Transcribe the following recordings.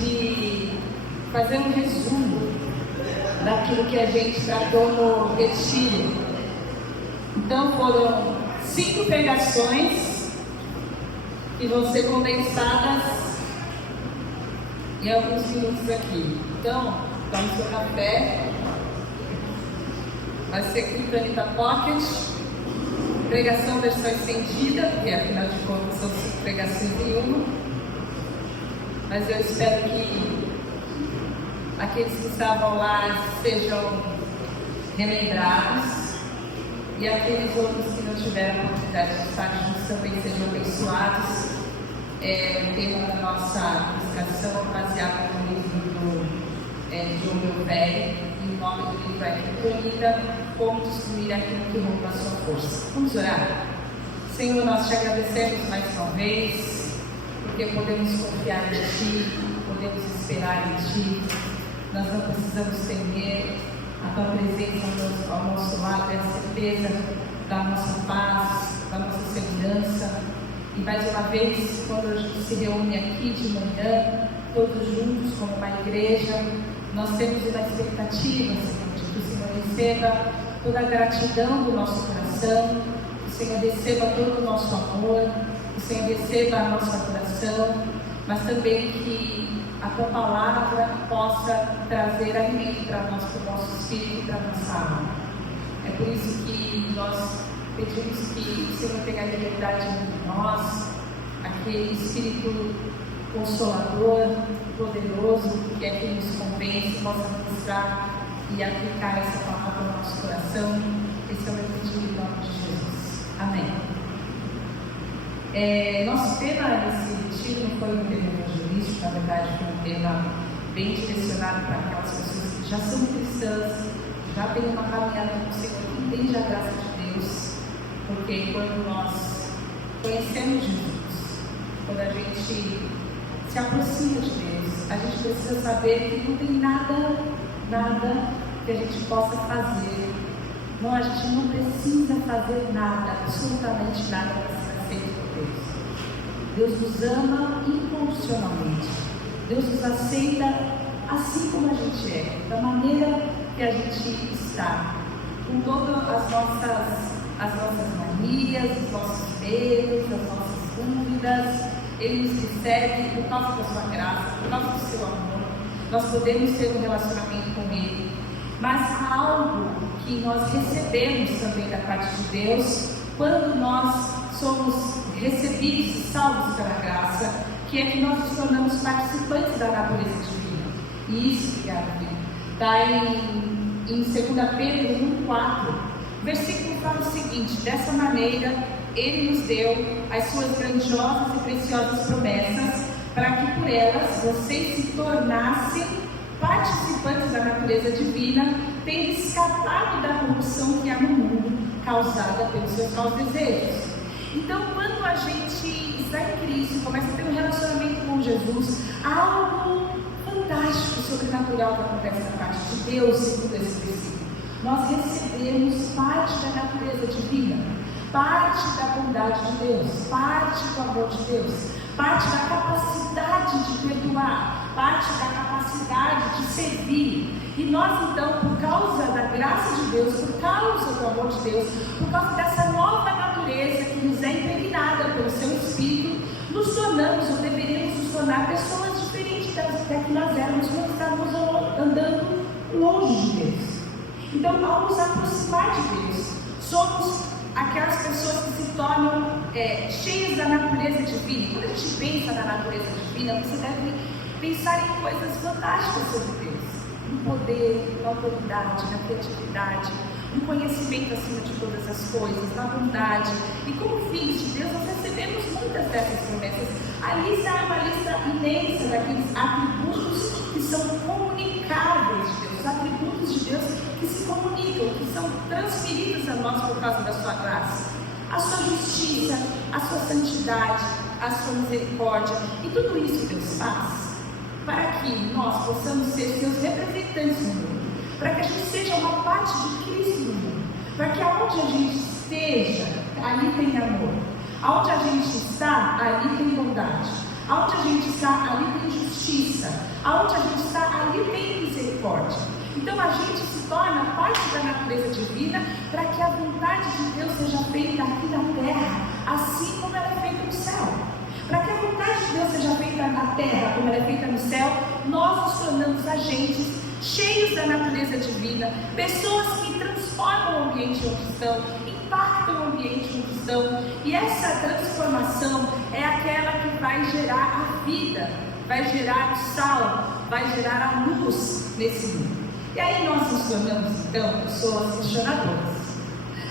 de fazer um resumo daquilo que a gente tratou no retiro. Então foram 5 pregações que vão ser condensadas em alguns minutos aqui. Então, tome seu café. Vai ser Criptonita Pocket, pregação versão estendida, porque afinal de contas são 5 pregações em uma. Mas eu espero que aqueles que estavam lá sejam relembrados e aqueles outros que não tiveram a oportunidade de estar juntos também sejam abençoados. O tema da nossa ministração é baseado no livro de Homem Velho, e o nome do livro é Criptonita, Como Destruir Aquilo que Rouba a Sua Força. Vamos orar? Senhor, nós te agradecemos mais uma vez, porque podemos confiar em Ti, podemos esperar em Ti. Nós não precisamos temer a Tua presença ao nosso lado, é a certeza da nossa paz, da nossa segurança. E mais uma vez, quando a gente se reúne aqui de manhã, todos juntos como uma igreja, nós temos uma expectativa, Senhor, de que o Senhor receba toda a gratidão do nosso coração, que o Senhor receba todo o nosso amor, que o Senhor receba a nossa adoração, mas também que a Tua palavra possa trazer alimento para nós, para o nosso espírito e para a nossa alma. É por isso que nós pedimos que o Senhor tenha liberdade em nós, aquele Espírito Consolador, poderoso, que é quem nos convence, possa ministrar e aplicar essa palavra no nosso coração. Esse é o meu pedido em nome de Jesus. Amém. Nosso tema nesse retiro não foi um tema evangelístico, na verdade foi um tema bem direcionado para aquelas pessoas que já são cristãs, já têm uma caminhada com o Senhor, que entendem a graça de Deus, porque quando nós conhecemos Jesus, quando a gente se aproxima de Deus, a gente precisa saber que não tem nada que a gente possa fazer. Não, a gente não precisa fazer nada, absolutamente nada para ser aceito por Deus. Deus nos ama incondicionalmente. Deus nos aceita assim como a gente é, da maneira que a gente está, com todas as nossas manias, os nossos medos, as nossas dúvidas. Ele nos recebe por causa da sua graça, por causa do seu amor. Nós podemos ter um relacionamento com Ele, mas há algo que nós recebemos também da parte de Deus quando nós somos recebidos e salvos pela graça, que é que nós nos tornamos participantes da natureza divina. E isso que está em 2 Pedro 1,4. O versículo fala o seguinte: dessa maneira Ele nos deu as suas grandiosas e preciosas promessas, para que por elas vocês se tornassem participantes da natureza divina, tendo escapado da corrupção que há no mundo, causada pelos seus maus desejos. Então, quando a gente está em Cristo, começa a ter um relacionamento com Jesus, há algo fantástico, sobrenatural que acontece da parte de Deus, segundo esse versículo. Nós recebemos parte da natureza divina, parte da bondade de Deus, parte do amor de Deus, parte da capacidade de perdoar, parte da capacidade de servir. E nós então, por causa da graça de Deus, por causa do amor de Deus, por causa dessa nova natureza que nos é impregnada pelo seu Espírito, nos tornamos, ou deveríamos nos tornar, pessoas diferentes da que nós éramos quando estávamos andando longe de Deus. Então, ao nos aproximar de Deus, somos aquelas pessoas que se tornam cheias da natureza divina. Quando a gente pensa na natureza divina, você deve pensar em coisas fantásticas sobre Deus, no poder, na autoridade, na criatividade, no conhecimento acima de todas as coisas, na bondade. E como filhos de Deus, nós recebemos muitas dessas promessas. A lista é uma lista imensa daqueles atributos que são comunicáveis de Deus, os atributos de Deus que se comunicam, que são transferidos a nós por causa da sua graça. A sua justiça, a sua santidade, a sua misericórdia. E tudo isso Deus faz para que nós possamos ser seus representantes no mundo, para que a gente seja uma parte de Cristo no mundo, para que aonde a gente esteja, ali tem amor, aonde a gente está, ali tem bondade, aonde a gente está, ali tem justiça, misericórdia. Então a gente se torna parte da natureza divina para que a vontade de Deus seja feita aqui na terra, assim como ela é feita no céu. Para que a vontade de Deus seja feita na terra, como ela é feita no céu, nós nos tornamos agentes cheios da natureza divina, pessoas que transformam o ambiente onde estão, impactam o ambiente onde estão, e essa transformação é aquela que vai gerar a vida, vai gerar o sal, vai gerar a luz nesse mundo. E aí nós nos tornamos então pessoas questionadoras.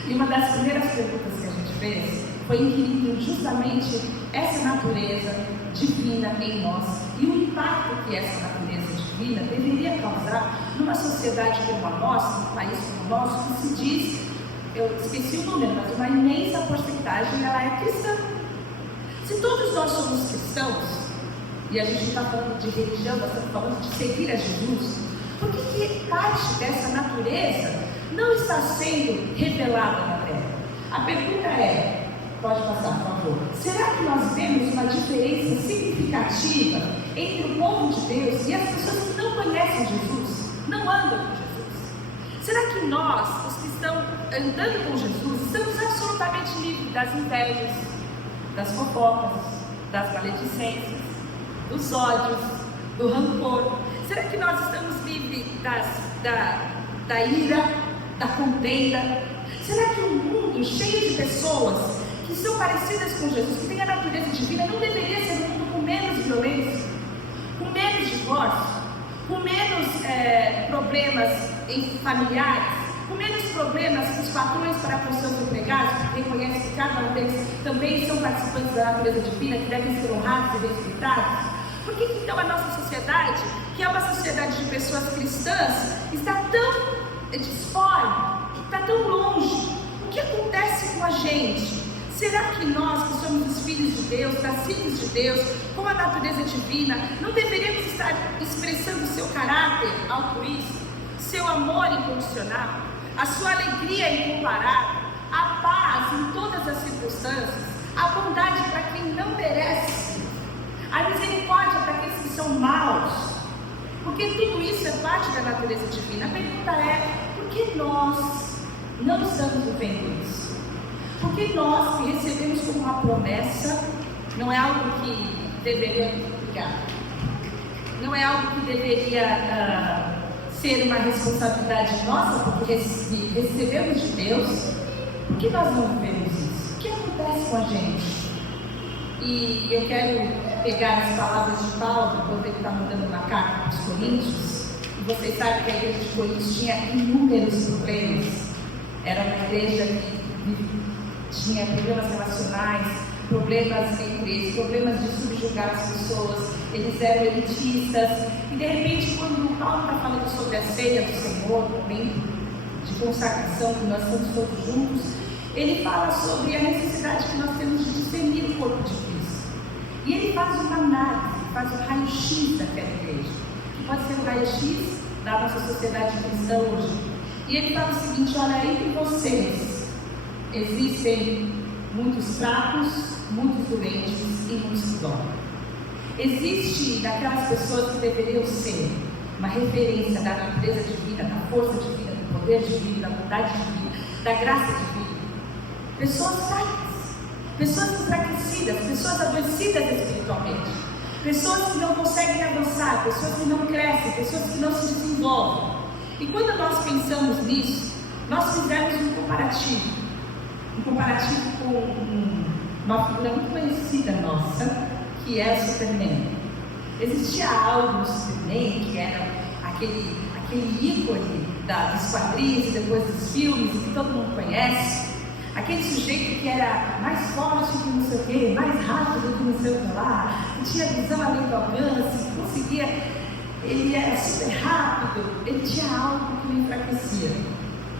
E uma das primeiras perguntas que a gente fez foi inquirindo justamente essa natureza divina em nós e o impacto que essa natureza divina deveria causar numa sociedade como a nossa, num país como o nosso, que se diz, eu esqueci o número, mas uma imensa porcentagem ela é cristã. Se todos nós somos cristãos, e a gente não está falando de religião, nós estamos falando de seguir a Jesus, por que parte dessa natureza não está sendo revelada na terra? A pergunta é, pode passar, por favor, será que nós vemos uma diferença significativa entre o povo de Deus e as pessoas que não conhecem Jesus, não andam com Jesus? Será que nós, os que estão andando com Jesus, estamos absolutamente livres das invejas, das fofocas, das maledicências, dos ódios, do rancor? Será que nós estamos livres da ira, da contenda? Será que um mundo cheio de pessoas que são parecidas com Jesus, que tem a natureza divina, não deveria ser um mundo com menos violência, com menos divórcio, com menos problemas familiares, com menos problemas com os patrões para com seus empregados, porque reconhecem que cada um deles também são participantes da natureza divina, que devem ser honrados e respeitados? Por que então a nossa sociedade, que é uma sociedade de pessoas cristãs, está tão disforme, está tão longe? O que acontece com a gente? Será que nós, que somos os filhos de Deus, nascidos de Deus, com a natureza divina, não deveríamos estar expressando o seu caráter altruísta, seu amor incondicional, a sua alegria incomparável, a paz em todas as circunstâncias, a bondade para quem não merece, a misericórdia para aqueles que são maus? Porque tudo isso é parte da natureza divina. A pergunta é, por que nós não estamos vivendo isso? Porque nós que recebemos como uma promessa, não é algo que deveria não é algo que deveria ser uma responsabilidade nossa, porque recebemos de Deus. Por que nós não vivemos isso? O que acontece com a gente? E eu quero pegar as palavras de Paulo, quando ele está mandando uma carta para os Coríntios, e vocês sabem que a igreja de Coríntios tinha inúmeros problemas. Era uma igreja que tinha problemas relacionais, problemas entre eles, problemas de subjugar as pessoas, eles eram elitistas, e de repente quando o Paulo está falando sobre a ceia do Senhor, o momento de consagração que nós estamos todos juntos, ele fala sobre a necessidade que nós temos de discernir o corpo de Cristo, e ele faz uma análise, faz um raio-x daquela igreja, que pode ser um raio-x da nossa sociedade cristã hoje, e ele fala o seguinte: olha, entre vocês existem muitos fracos, muitos doentes e muitos que dormem. Existe daquelas pessoas que deveriam ser uma referência da natureza divina, da força divina, do poder divino, da bondade divina, da graça divina. Pessoas fracas, pessoas enfraquecidas, pessoas adoecidas espiritualmente, pessoas que não conseguem avançar, pessoas que não crescem, pessoas que não se desenvolvem. E quando nós pensamos nisso, nós fizemos um comparativo com uma figura muito conhecida nossa, que é o Superman. Existia algo no Superman que era aquele ícone dos quadrinhos e depois dos filmes, e que todo mundo conhece, aquele sujeito que era mais forte que não sei o quê, mais rápido que não sei o que lá, que tinha visão além do alcance, que conseguia, ele era super rápido, ele tinha algo que o enfraquecia,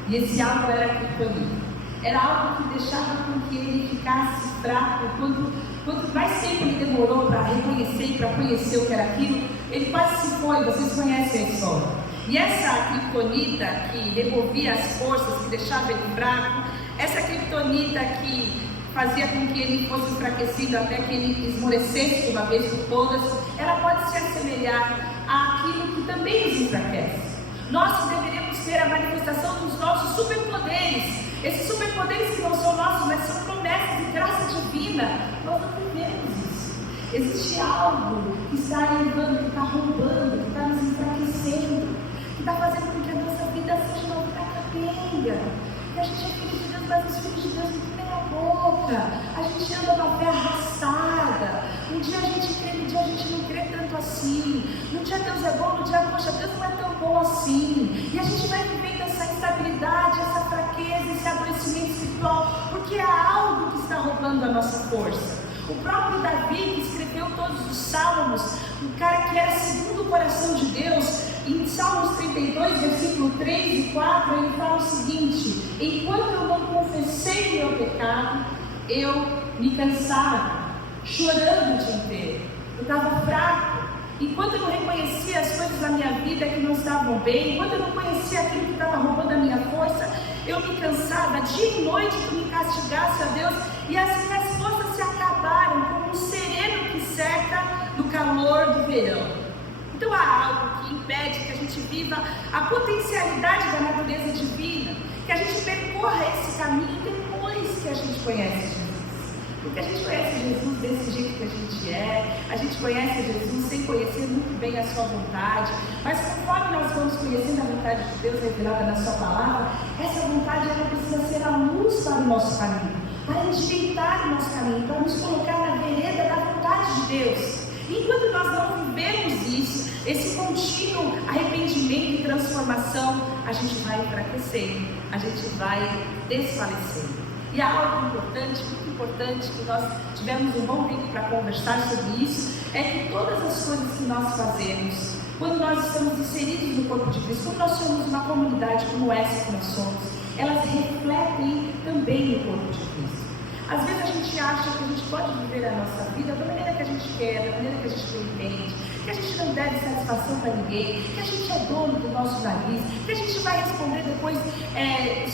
e esse algo era a criptonita. Era algo que deixava com que ele ficasse fraco. Quanto mais tempo ele demorou para reconhecer e para conhecer o que era aquilo, ele quase se foi. Vocês conhecem a história. E essa criptonita que removia as forças, que deixava ele fraco, essa criptonita que fazia com que ele fosse enfraquecido até que ele esmorecesse de uma vez por todas, ela pode se assemelhar àquilo que também nos enfraquece. Nós deveremos ter a manifestação dos nossos superpoderes. Esses superpoderes que não são nossos, mas são promessas de graça divina. Nós não vivemos isso. Existe algo que está levando, que está roubando, que está nos enfraquecendo, que está fazendo com que a nossa vida seja uma vida capenga. Que a gente é filho de Deus, mas os filhos de Deus não tem a boca. A gente anda na fé arrastada. Um dia a gente crê, um dia a gente não crê tanto assim. Um dia Deus é bom, no dia, poxa, Deus não é tão bom assim. E a gente vai vivendo essa instabilidade, essa fraqueza, esse adoecimento espiritual, porque há algo que está roubando a nossa força. O próprio Davi, que escreveu todos os salmos, um cara que era segundo o coração de Deus, em Salmos 32, versículo 3 e 4, ele fala o seguinte: enquanto eu não confessei o meu pecado, eu me cansava, chorando o dia inteiro. Eu estava fraco. Enquanto eu não reconhecia as coisas da minha vida que não estavam bem, enquanto eu não conhecia aquilo que estava roubando a minha força, eu me cansava. Dia e noite tu me castigasse, ó Deus, e as minhas forças se acabaram como um sereno que seca no calor do verão. Então há algo que impede que a gente viva a potencialidade da natureza divina, que a gente percorra esse caminho depois que a gente conhece Jesus. Porque a gente conhece Jesus desse jeito que a gente é, a gente conhece Jesus sem conhecer muito bem a sua vontade, mas conforme nós vamos conhecendo a vontade de Deus revelada na sua palavra, essa vontade ela precisa ser a luz para o nosso caminho, para endireitar o nosso caminho, para nos colocar na vereda da vontade de Deus. Enquanto nós não vivemos isso, esse contínuo arrependimento e transformação, a gente vai enfraquecendo, a gente vai desfalecendo. E há algo importante, muito importante, que nós tivemos um bom tempo para conversar sobre isso, é que todas as coisas que nós fazemos, quando nós estamos inseridos no corpo de Cristo, quando nós somos uma comunidade como essa que nós somos, elas refletem também o corpo de Cristo. Às vezes a gente acha que a gente pode viver a nossa vida da maneira que a gente quer, da maneira que a gente entende, que a gente não deve satisfação para ninguém, que a gente é dono do nosso nariz, que a gente vai responder depois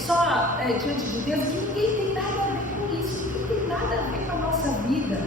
só diante de Deus, que ninguém tem nada a ver com isso, ninguém tem nada a ver com a nossa vida.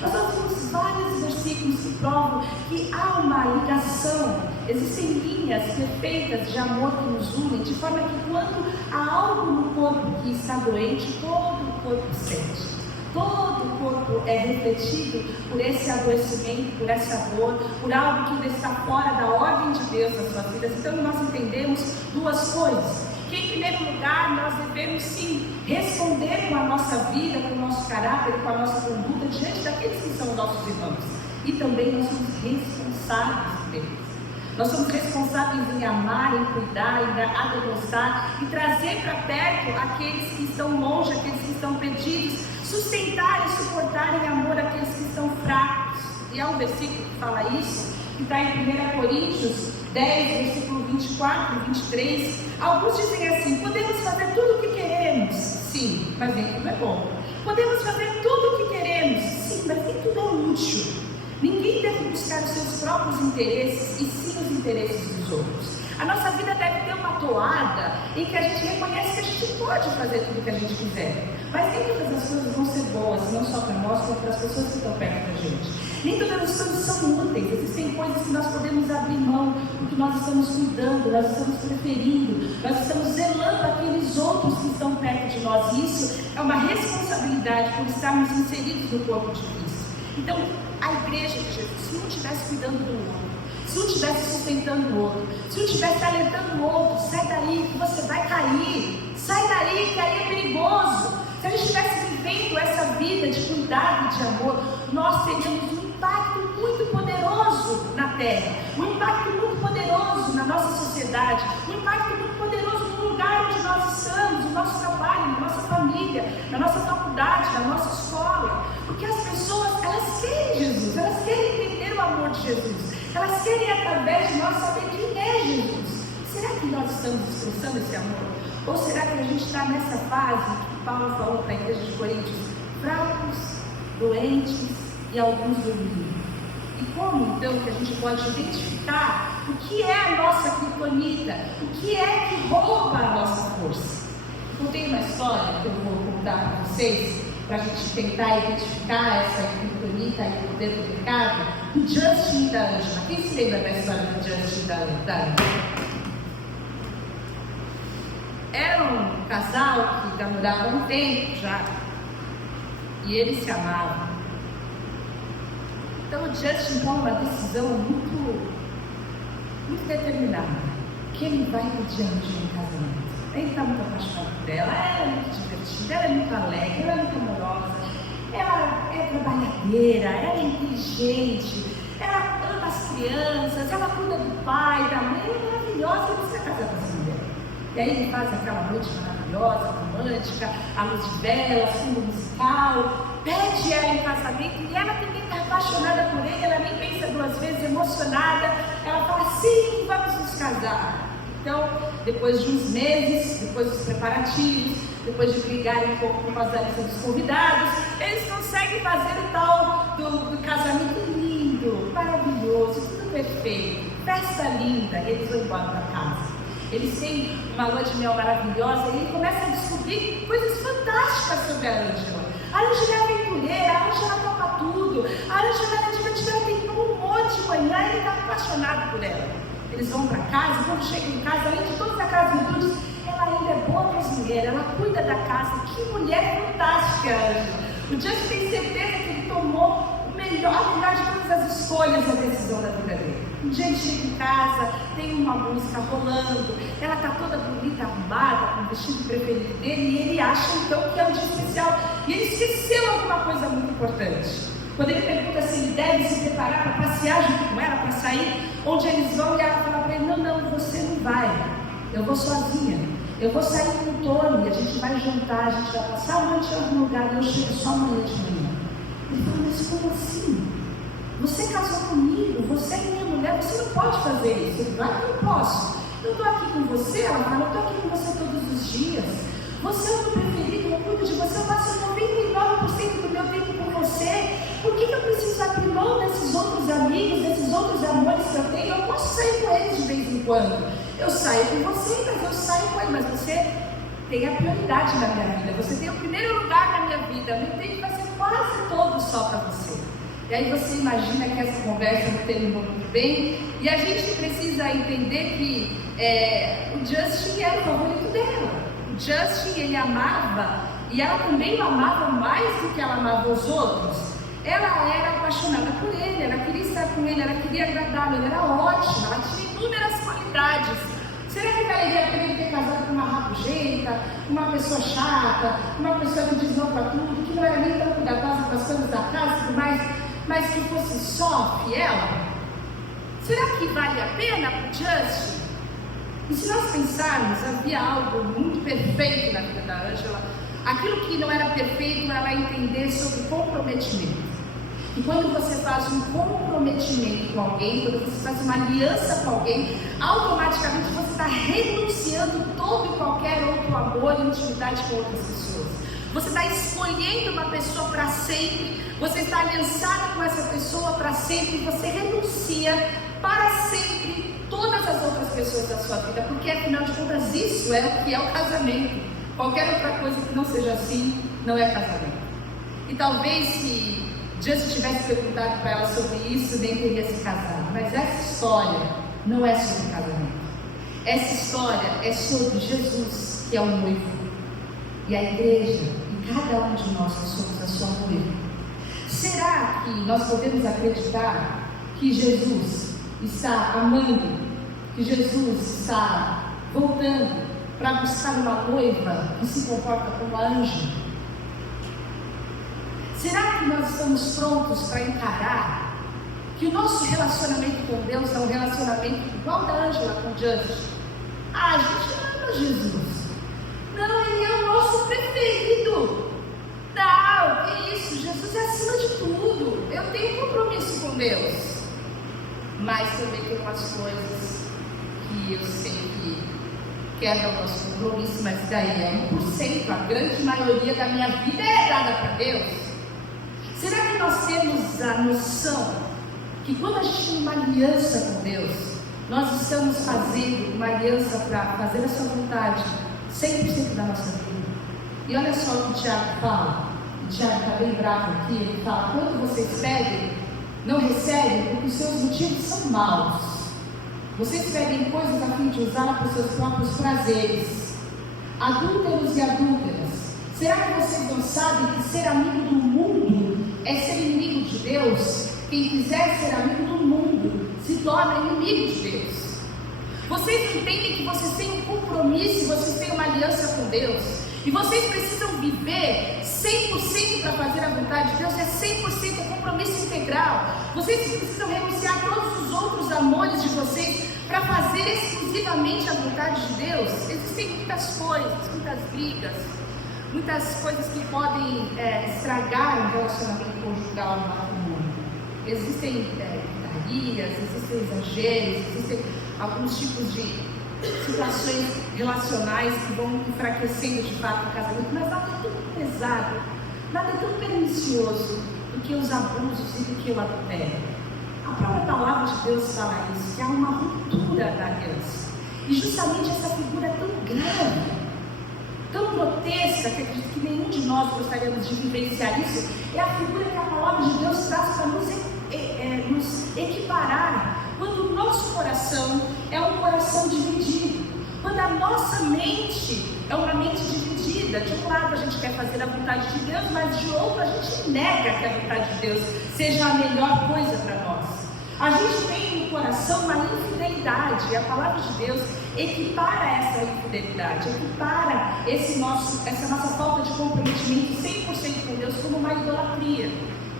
Nós temos vários versículos que provam que há uma ligação, existem linhas perfeitas de amor que nos unem, de forma que quando há algo no corpo que está doente, todo o corpo sente. Todo o corpo é refletido por esse adoecimento, por essa dor, por algo que ainda está fora da ordem de Deus nas suas vidas. Então nós entendemos duas coisas: que em primeiro lugar nós devemos sim responder com a nossa vida, com o nosso caráter, com a nossa conduta diante daqueles que são nossos irmãos. E também nós somos responsáveis por eles. Nós somos responsáveis em amar, em cuidar, em adoçar e trazer para perto aqueles que estão longe, aqueles que estão perdidos, sustentar e suportar em amor aqueles que estão fracos. E há um versículo que fala isso, que está em 1 Coríntios 10, versículo 24 e 23. Alguns dizem assim: podemos fazer tudo o que queremos, sim, mas nem tudo é bom. Podemos fazer tudo o que queremos, sim, mas nem tudo é útil. Ninguém deve buscar os seus próprios interesses, e sim os interesses dos outros. A nossa vida deve ter uma toada em que a gente reconhece que a gente pode fazer tudo o que a gente quiser, mas nem todas as coisas vão ser boas, não só para nós, como para as pessoas que estão perto da gente. Nem todas as coisas são úteis, existem coisas que nós podemos abrir mão, porque nós estamos cuidando, nós estamos preferindo, nós estamos zelando aqueles outros que estão perto de nós. Isso é uma responsabilidade por estarmos inseridos no corpo de Cristo. Então, a igreja de Jesus, se não estivesse cuidando do outro, se não estivesse sustentando o outro, se não estivesse alentando o outro, sai daí que você vai cair, sai daí que aí é perigoso. Se a gente estivesse vivendo essa vida de cuidado e de amor, nós teríamos um impacto muito poderoso na terra, um impacto muito poderoso na nossa sociedade, um impacto muito poderoso no lugar onde nós estamos, no nosso trabalho, na nossa família, na nossa faculdade, na nossa escola, porque as pessoas, elas querem Jesus, elas querem entender o amor de Jesus, elas querem através de nós saber quem é Jesus. Será que nós estamos expressando esse amor? Ou será que a gente está nessa fase que Paulo falou para a igreja de Coríntios, fracos, doentes e alguns dormindo? E como então que a gente pode identificar o que é a nossa criptonita, o que é que rouba a nossa força? Eu contei uma história que eu vou contar para vocês, para a gente tentar identificar essa criptonita e o poder do pecado, do Justin e da Angela. Quem se lembra da história do Justin e da Angela? era um casal que namorava há um tempo já, e eles se amavam. Então o Justin toma uma decisão muito determinada, que ele vai pedir a Angela em casamento. Ele está muito apaixonado por ela, ela é muito divertida, ela é muito alegre, ela é muito amorosa, ela é trabalhadeira, ela é inteligente, ela ama as crianças, ela cuida do pai, da mãe, ela é maravilhosa, ele precisa casar com essa mulher. E aí ele faz aquela noite maravilhosa, romântica, a luz de velas, fundo musical, pede ela em casamento e ela também está apaixonada por ele, ela nem pensa duas vezes, emocionada, ela fala, sim, vamos nos casar. Então, depois de uns meses, depois dos preparativos, depois de brigarem um pouco por causa da lista dos convidados, eles conseguem fazer o tal do casamento lindo, maravilhoso, tudo perfeito, festa linda, e eles vão embora para casa. Eles têm uma lua de mel maravilhosa e ele começa a descobrir coisas fantásticas sobre a Angela. A Angela é aventureira, a Angela topa tudo, a Angela é divertida, ela tem um monte de manhã e ele está apaixonado por ela. Eles vão para casa, quando chegam em casa, além de todas aquelas virtudes, ela ainda é boa para as mulheres, ela cuida da casa. Que mulher fantástica, Angela. O Justin tem certeza que ele tomou a melhor de todas as escolhas, a decisão da vida dele. Um dia ele chega em casa, tem uma música rolando, ela está toda bonita, arrumada, com o vestido preferido dele, e ele acha então que é um dia especial. E ele esqueceu alguma coisa muito importante. Quando ele pergunta se ele deve se preparar para passear junto com ela, para sair, onde eles vão, e ela fala para ele, não, você não vai, eu vou sozinha, eu vou sair com o Tony, a gente vai jantar, a gente vai passar a noite em algum lugar, e eu chego só amanhã de manhã. Ele fala, mas como assim? Você casou comigo, você é minha mulher, você não pode fazer isso. Ele fala, eu posso, eu estou aqui com você. Ela fala, eu estou aqui com você todos os dias, você é o meu preferido, eu cuido de você, eu passo 99% do meu tempo com você. Por que eu preciso abrir mão desses outros amigos, desses outros amores que eu tenho? Eu posso sair com eles de vez em quando. Eu saio com você, mas eu saio com ele. Mas você tem a prioridade na minha vida. Você tem o primeiro lugar na minha vida. Eu tenho que fazer quase todo só para você. E aí você imagina que essa conversa não terminou muito bem. E a gente precisa entender que o Justin era o favorito dela. O Justin, ele amava, e ela também o amava mais do que ela amava os outros. Ela era apaixonada por ele, ela queria estar com ele, ela queria agradá-lo, ele era ótimo, ela tinha inúmeras qualidades. Será que valeria a pena ele ter casado com uma rabugenta, uma pessoa chata, uma pessoa que diz não para tudo, que não era nem tão cuidadosa com as coisas da casa e tudo mais, mas que fosse só fiel? Será que vale a pena para o Justin? E se nós pensarmos, havia algo muito perfeito na vida da Angela. Aquilo que não era perfeito, ela entender sobre comprometimento. E quando você faz um comprometimento com alguém, quando você faz uma aliança com alguém, automaticamente você está renunciando todo e qualquer outro amor e intimidade com outras pessoas. Você está escolhendo uma pessoa para sempre, você está aliançado com essa pessoa para sempre, e você renuncia para sempre todas as outras pessoas da sua vida, porque afinal de contas isso é o que é o casamento. Qualquer outra coisa que não seja assim, não é casamento. E talvez se Jesus tivesse perguntado para ela sobre isso, nem teria se casado. Mas essa história não é sobre casamento. Essa história é sobre Jesus, que é o noivo, e a igreja, e cada um de nós que somos a sua noiva. Será que nós podemos acreditar que Jesus está amando, que Jesus está voltando para buscar uma noiva que se comporta como anjo? Será que nós estamos prontos para encarar que o nosso relacionamento com Deus é um relacionamento igual da Ângela com Justin? A gente ama Jesus. Não, ele é o nosso preferido. Não, que isso, Jesus é acima de tudo. Eu tenho compromisso com Deus. Mas também tem umas coisas que eu sei que quebram o nosso compromisso, mas daí é 1%, a grande maioria da minha vida é dada para Deus. Será que nós temos a noção que quando a gente tem uma aliança com Deus, nós estamos fazendo uma aliança para fazer a sua vontade 100% da nossa vida? E olha só o que o Tiago fala. O Tiago está bem bravo aqui. Ele fala: quando vocês pedem, não recebem porque os seus motivos são maus. Vocês pedem coisas a fim de usá-la para os seus próprios prazeres. Adúlteros e adúlteras, será que vocês não sabem que ser amigo do mundo é ser inimigo de Deus? Quem quiser ser amigo do mundo se torna inimigo de Deus. Vocês entendem que vocês têm um compromisso, vocês têm uma aliança com Deus, e vocês precisam viver 100% para fazer a vontade de Deus, é 100%, é compromisso integral. Vocês precisam renunciar a todos os outros amores de vocês para fazer exclusivamente a vontade de Deus. Existem muitas coisas, muitas brigas, muitas coisas que podem estragar um relacionamento conjugal no matrimônio. Existem guerrilhas, existem exageros, existem alguns tipos de situações relacionais que vão enfraquecendo de fato o casamento, mas nada é tão pesado, nada é tão pernicioso do que os abusos e do que o adultério. A própria palavra de Deus fala isso, que há uma ruptura da aliança, e justamente essa figura é tão grave, tão grotesca, que acredito que nenhum de nós gostaríamos de vivenciar isso, é a figura que a palavra de Deus traz para nos equiparar. Quando o nosso coração é um coração dividido, quando a nossa mente é uma mente dividida, de um lado a gente quer fazer a vontade de Deus, mas de outro a gente nega que a vontade de Deus seja a melhor coisa para nós. A gente tem no coração uma infidelidade, e a palavra de Deus equipara essa infidelidade, equipara essa nossa falta de comprometimento 100% com Deus como uma idolatria,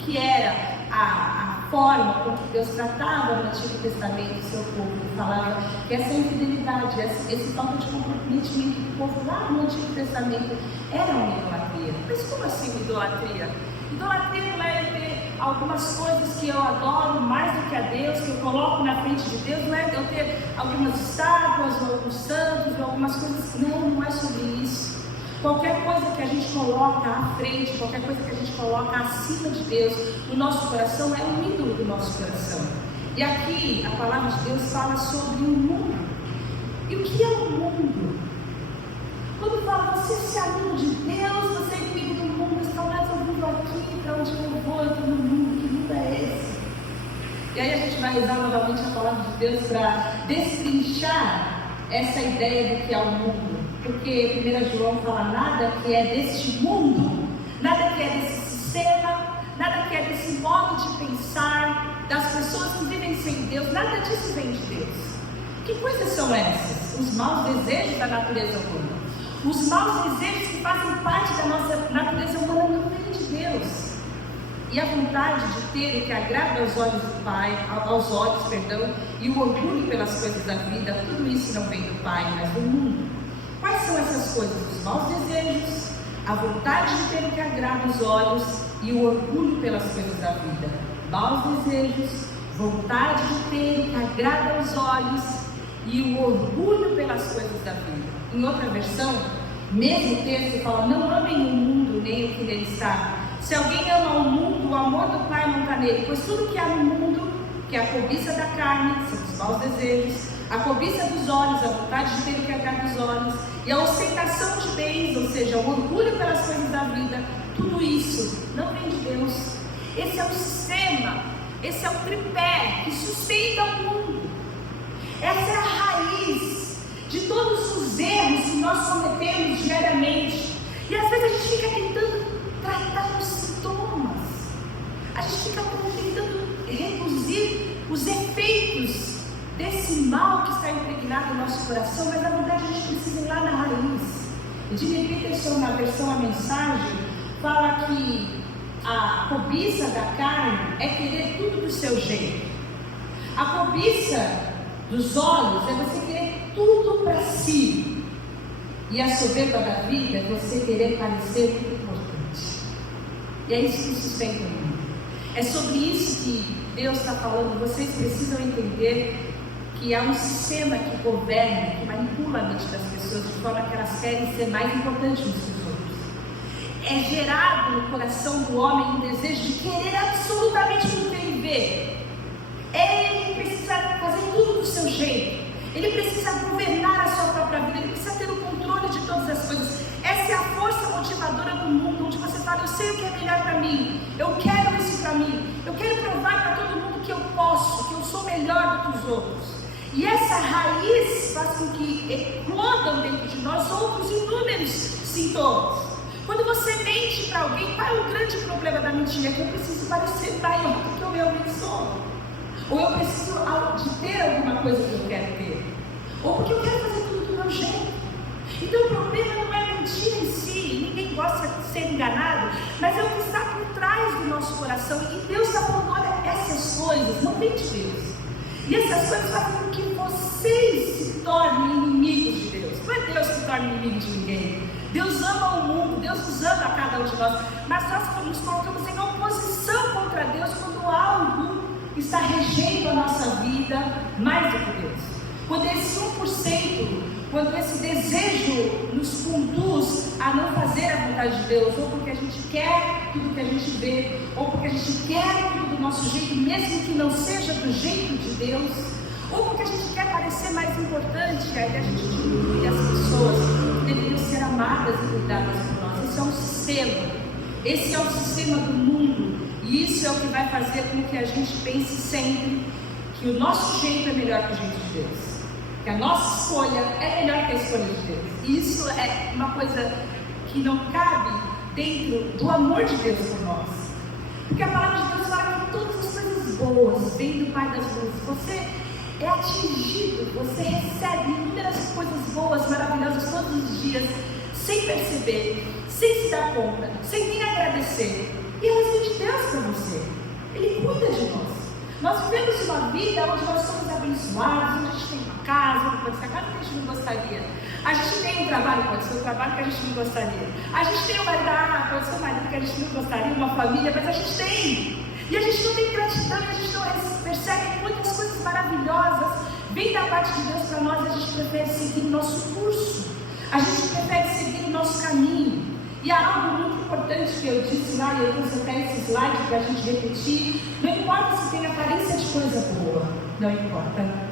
que era a forma como Deus tratava no Antigo Testamento o seu povo. Ele falava que essa infidelidade, esse falta de comprometimento do povo lá no Antigo Testamento era uma idolatria. Mas como assim uma idolatria? Idolatria não é ter algumas coisas que eu adoro mais do que a Deus, que eu coloco na frente de Deus, não é eu ter algumas estátuas, ou alguns santos, ou algumas coisas. Não é sobre isso. Qualquer coisa que a gente coloca à frente, qualquer coisa que a gente coloca acima de Deus, no nosso coração, é um ídolo do nosso coração. E aqui a palavra de Deus fala sobre o mundo. E o que é o mundo? Quando fala você ser amigo de Deus, você é inimigo do mundo, você fala, mas eu vivo aqui, para onde eu vou, eu estou no mundo, que mundo é esse? E aí a gente vai usar novamente a palavra de Deus para destrinchar essa ideia do que é o mundo. Porque 1 João fala nada que é deste mundo, nada que é desse sistema, nada que é desse modo de pensar das pessoas que vivem sem Deus, nada disso vem de Deus. Que coisas são essas? Os maus desejos da natureza humana. Os maus desejos que fazem parte da nossa natureza humana não vêm de Deus. E a vontade de ter o que agrada aos olhos do Pai, e o orgulho pelas coisas da vida, tudo isso não vem do Pai, mas do mundo. Quais são essas coisas? Os maus desejos, a vontade de ter o que agrada os olhos e o orgulho pelas coisas da vida. Maus desejos, vontade de ter o que agrada aos olhos e o orgulho pelas coisas da vida. Em outra versão, mesmo texto fala, não amem o mundo nem o que nele está. Se alguém ama o mundo, o amor do Pai não está nele, pois tudo que há no mundo, que é a cobiça da carne, são os maus desejos, a cobiça dos olhos, a vontade de ter o que agrada os olhos, e a ostentação de bens, ou seja, o orgulho pelas coisas da vida, tudo isso não vem de Deus. Esse é o sistema, esse é o tripé que sustenta o mundo. Essa é a raiz de todos os erros que nós cometemos diariamente. E às vezes a gente fica tentando tratar os sintomas, a gente fica tentando reduzir os efeitos desse mal que está impregnado no nosso coração, mas na verdade a gente precisa ir lá na raiz. E Jimmy Peterson, na versão A Mensagem, fala que a cobiça da carne é querer tudo do seu jeito. A cobiça dos olhos é você querer tudo para si. E a soberba da vida é você querer parecer muito importante. E é isso que sustenta o mundo. É sobre isso que Deus está falando. Vocês precisam entender que há um sistema que governa, que manipula a mente das pessoas de forma que elas querem ser mais importantes uns que os outros. É gerado no coração do homem um desejo de querer absolutamente tudo que ele vê. Ele precisa fazer tudo do seu jeito. Ele precisa governar a sua própria vida. Ele precisa ter o controle de todas as coisas. Essa é a força motivadora do mundo, onde você fala, eu sei o que é melhor para mim. Eu quero isso para mim. Eu quero provar para todo mundo que eu posso, que eu sou melhor do que os outros. E essa raiz faz com que eclodam dentro de nós outros inúmeros sintomas. Quando você mente para alguém, qual é o grande problema da mentira? É que eu preciso parecer maior do que eu realmente sou. Ou eu preciso de ter alguma coisa que eu quero ter. Ou porque eu quero fazer tudo do meu jeito. Então o problema não é a mentira em si. Ninguém gosta de ser enganado. Mas é o que está por trás do nosso coração. E Deus está falando, olha, essas coisas não vêm de Deus. E essas coisas fazem com que vocês se tornem inimigos de Deus. Não é Deus que torna inimigo de ninguém. Deus ama o mundo, Deus nos ama a cada um de nós. Mas nós nos colocamos em oposição contra Deus quando algo está regendo a nossa vida mais do que Deus. Quando esse 1%, quando esse desejo nos conduz a não fazer a vontade de Deus, ou porque a gente quer tudo que a gente vê, ou porque a gente quer tudo do nosso jeito, mesmo que não seja do jeito de Deus, ou porque a gente quer parecer mais importante, aí a gente diminui as pessoas que deveriam ser amadas e cuidadas por nós. Esse é um sistema, esse é o sistema do mundo, e isso é o que vai fazer com que a gente pense sempre que o nosso jeito é melhor que o jeito de Deus, que a nossa escolha é melhor que a escolha de Deus. E isso é uma coisa que não cabe dentro do amor de Deus por nós, porque a palavra de Deus fala que todas as coisas boas vêm do Pai das luzes. Você é atingido, você recebe inúmeras coisas boas, maravilhosas todos os dias, sem perceber, sem se dar conta, sem nem agradecer, e elas vêm de Deus para você. Ele cuida de nós. Nós vivemos uma vida onde nós somos abençoados, onde a gente tem uma casa, pode ser a casa que a gente não gostaria, a gente tem um trabalho, pode ser o trabalho que a gente não gostaria, a gente tem um marido, pode ser o marido que a gente não gostaria, uma família, mas a gente tem. E a gente não tem gratidão, e a gente não percebe muitas coisas maravilhosas vêm da parte de Deus para nós. A gente prefere seguir o nosso curso, a gente prefere seguir o nosso caminho. E há algo muito importante que eu disse lá, e eu trouxe até esse slide para a gente repetir: não importa se tem aparência de coisa boa, não importa.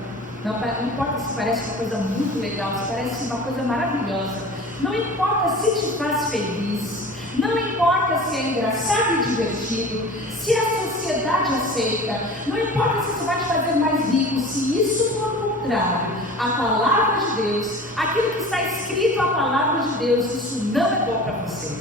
Não importa se parece uma coisa muito legal, se parece uma coisa maravilhosa, não importa se te faz feliz, não importa se é engraçado e divertido, se a sociedade aceita, não importa se isso vai te fazer mais rico, se isso for contrário à palavra de Deus, aquilo que está escrito à palavra de Deus, isso não é bom para você.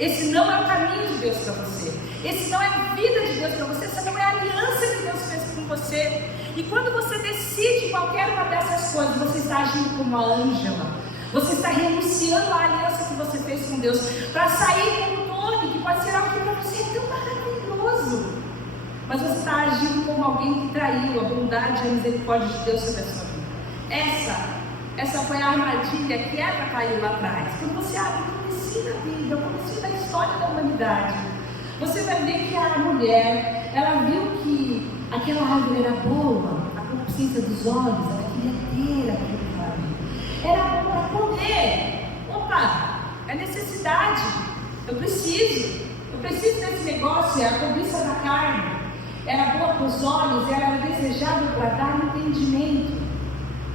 Esse não é o caminho de Deus para você. Esse não é a vida de Deus para você. Essa não é a aliança que Deus fez com você. E quando você decide qualquer uma dessas coisas, você está agindo como a Ângela. Você está renunciando à aliança que você fez com Deus para sair com o Tony, que pode ser algo que para você é tão maravilhoso. Mas você está agindo como alguém que traiu a bondade e a misericórdia de Deus sobre a sua vida. Essa foi a armadilha que Eva caiu lá atrás. Quando você abre o comecinho da vida, o comecinho da história da humanidade, você vai ver que a mulher, ela viu que aquela árvore era boa, a concupiscência dos olhos, ela queria ter aquilo que ela viu. Era bom para comer. Opa, é necessidade. Eu preciso desse negócio, é a cobiça da carne. Era boa para os olhos, ela era desejável para dar entendimento.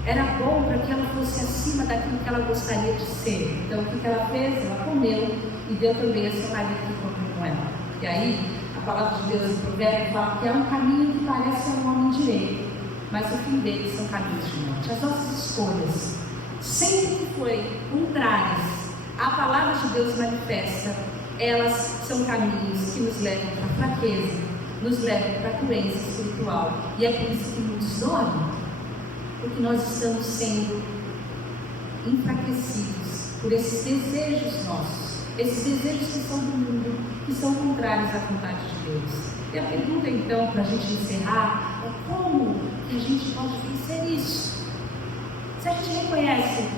Era bom para que ela fosse acima daquilo que ela gostaria de ser. Então o que ela fez? Ela comeu e deu também a seu marido que comeu com ela. E aí a palavra de Deus em Provérbios fala que é um caminho que parece um homem direito, mas o fim deles são caminhos de morte. As nossas escolhas, sempre que forem contrárias à palavra de Deus manifesta, elas são caminhos que nos levam para a fraqueza, nos levam para a doença espiritual. E é por isso que muitos dormem, porque nós estamos sendo enfraquecidos por esses desejos nossos, esses desejos que são do mundo, que são contrários à vontade de Deus. E a pergunta então, para a gente encerrar, é como que a gente pode vencer isso? Se a gente reconhece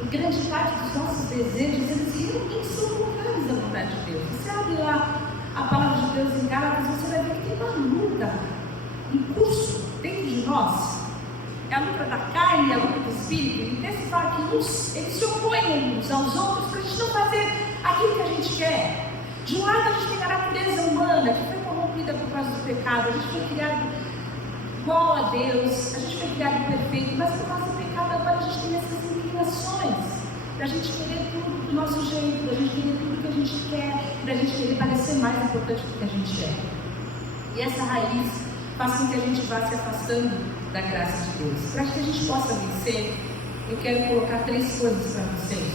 que grande parte dos nossos desejos, eles realmente são contrários à vontade de Deus. Você abre lá a palavra de Deus em Gálatas, você vai ver que tem uma luta em curso dentro de nós. É a luta da carne, é a luta do espírito. E o texto fala que eles se opõem uns aos outros para a gente não fazer aquilo que a gente quer. De um lado a gente tem a natureza humana que foi corrompida por causa do pecado. A gente foi criado igual a Deus, a gente foi criado perfeito, mas por causa do pecado agora a gente tem essas inclinações da gente querer tudo do nosso jeito, da gente querer tudo que a gente quer, da gente querer parecer mais importante do que a gente é. E essa raiz faz com que a gente vá se afastando da graça de Deus. Para que a gente possa vencer, eu quero colocar 3 coisas para vocês.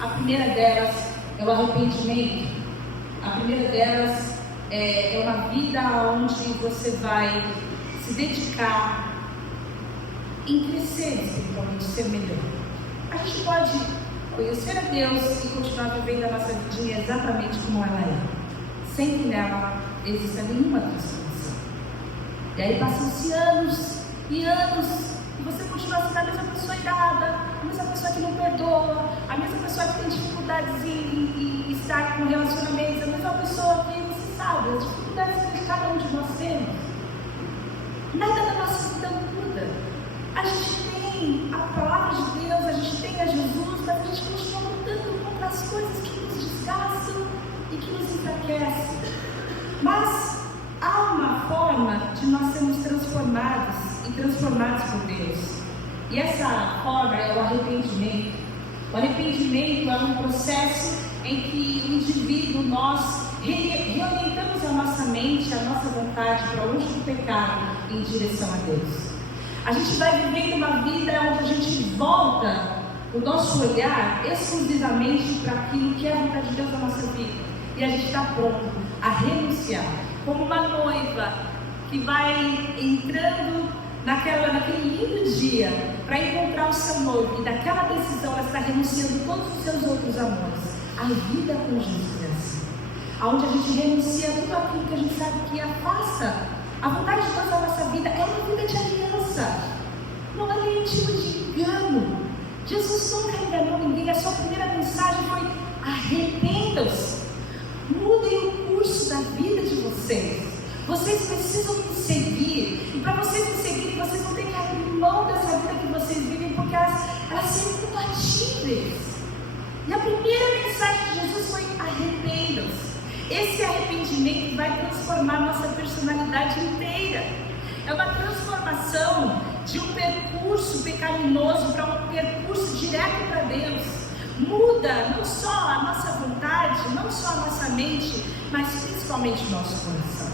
A primeira delas é o arrependimento. A primeira delas é uma vida onde você vai se dedicar em crescer espiritualmente, ser melhor. A gente pode conhecer a Deus e continuar vivendo a nossa vidinha exatamente como ela é, sem que nela exista nenhuma transformação. E aí passam-se anos e anos e você continua sendo a mesma pessoa irada, a mesma pessoa que não perdoa, a mesma pessoa que tem dificuldades em estar com relacionamentos, a mesma pessoa que você sabe, as dificuldades que cada um de nós temos. Nada da nossa vida muda. A gente tem a palavra de Deus, a gente tem a Jesus, mas a gente continua lutando contra as coisas que nos desgastam e que nos enfraquecem. Mas há uma forma de nós sermos transformados e transformados por Deus. E essa forma é o arrependimento. O arrependimento é um processo em que o indivíduo, nós reorientamos a nossa mente, a nossa vontade para longe do pecado em direção a Deus. A gente vai vivendo uma vida onde a gente volta o nosso olhar exclusivamente para aquilo que é a vontade de Deus na nossa vida. E a gente está pronto a renunciar. Como uma noiva que vai entrando naquele lindo dia para encontrar o seu noivo. E daquela decisão ela está renunciando todos os seus outros amores. A vida com Jesus é assim. Onde a gente renuncia a tudo aquilo que a gente sabe que afasta a vontade de Deus na nossa vida. É uma vida de aliança, não é nenhum tipo de engano. Jesus nunca enganou ninguém. A sua primeira mensagem foi: arrependam-se, mudem o curso da vida de vocês. Vocês precisam me seguir, e para vocês me seguirem, vocês não têm que abrir mão dessa vida que vocês vivem, porque elas são incompatíveis. E a primeira mensagem de Jesus foi: arrependam-se. Esse arrependimento vai transformar nossa personalidade inteira. É uma transformação de um percurso pecaminoso para um percurso direto para Deus. Muda não só a nossa vontade, não só a nossa mente, mas principalmente o nosso coração.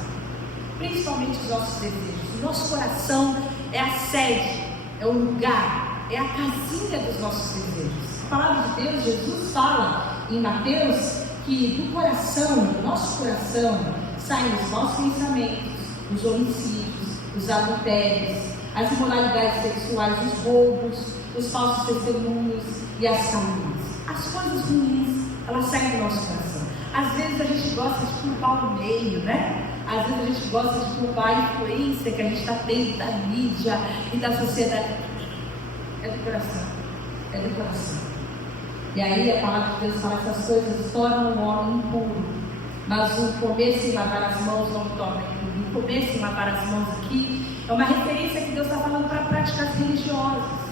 Principalmente os nossos desejos. O nosso coração é a sede, é o lugar, é a casinha dos nossos desejos. A palavra de Deus, Jesus fala em Mateus que do coração, do nosso coração, saem os maus pensamentos, os homicídios, os adultérios, as imoralidades sexuais, os roubos, os falsos testemunhos e as calúnias. As coisas ruins, elas saem do nosso coração. Às vezes a gente gosta de culpar o meio, né? Às vezes a gente gosta de culpar a influência que a gente está tendo da mídia e da sociedade. É do coração. É do coração. E aí a palavra de Deus fala que essas coisas tornam o homem impuro. Mas o comer sem lavar as mãos não torna impuro. O comer sem lavar as mãos aqui é uma referência que Deus está falando para práticas religiosas.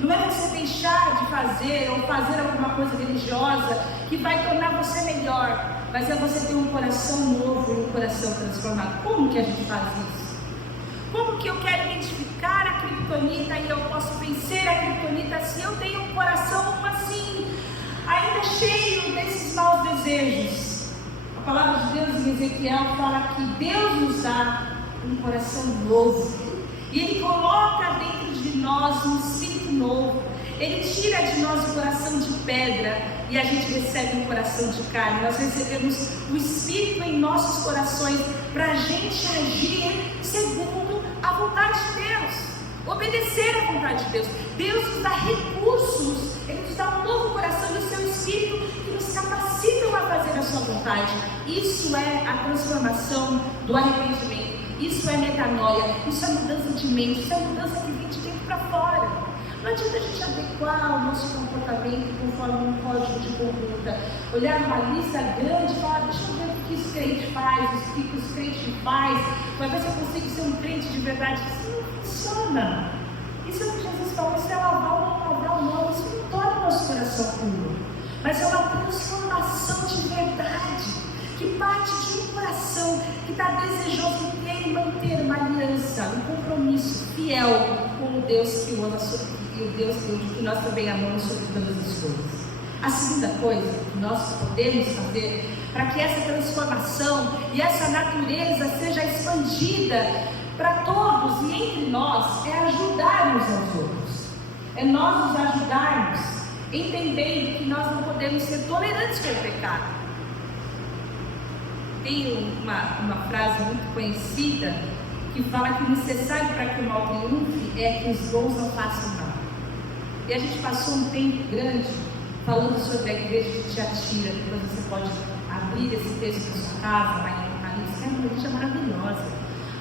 Não é você deixar de fazer ou fazer alguma coisa religiosa que vai tornar você melhor, mas é você ter um coração novo e um coração transformado. Como que a gente faz isso? Como que eu quero identificar a criptonita e eu posso vencer a criptonita se eu tenho um coração assim, ainda cheio desses maus desejos? A palavra de Deus em Ezequiel fala que Deus nos dá um coração novo e Ele coloca dentro de nós um espírito novo. Ele tira de nós o coração de pedra e a gente recebe um coração de carne. Nós recebemos o Espírito em nossos corações para a gente agir segundo a vontade de Deus, obedecer à vontade de Deus. Deus nos dá recursos, Ele nos dá um novo coração e o seu Espírito que nos capacitam a fazer a sua vontade. Isso é a transformação do arrependimento, isso é metanoia, isso é mudança de mente, isso é mudança que vem de dentro para fora. Não adianta a gente adequar o nosso comportamento conforme um código de conduta, olhar uma lista grande e falar: deixa eu ver o que os crentes faz, o que os crentes faz, para ver se eu consigo ser um crente de verdade. Isso não funciona. Isso é o que Jesus falou: isso é lavar ou não lavar o nome, isso não torna o nosso coração puro, mas é uma transformação de verdade, que parte de um coração que está desejoso de ter e manter uma aliança, um compromisso fiel com o Deus que o ama e o Deus que nós também amamos sobre todas as coisas. A segunda coisa que nós podemos fazer para que essa transformação e essa natureza seja expandida para todos e entre nós é ajudar uns aos outros. É nós nos ajudarmos, entendendo que nós não podemos ser tolerantes com o pecado. Tem uma frase muito conhecida que fala que o necessário para que o mal triunfe é que os bons não façam mal. E a gente passou um tempo grande falando sobre a igreja de Tiatira. Depois você pode abrir esse texto na sua casa, lá em Apocalipse. É uma igreja maravilhosa,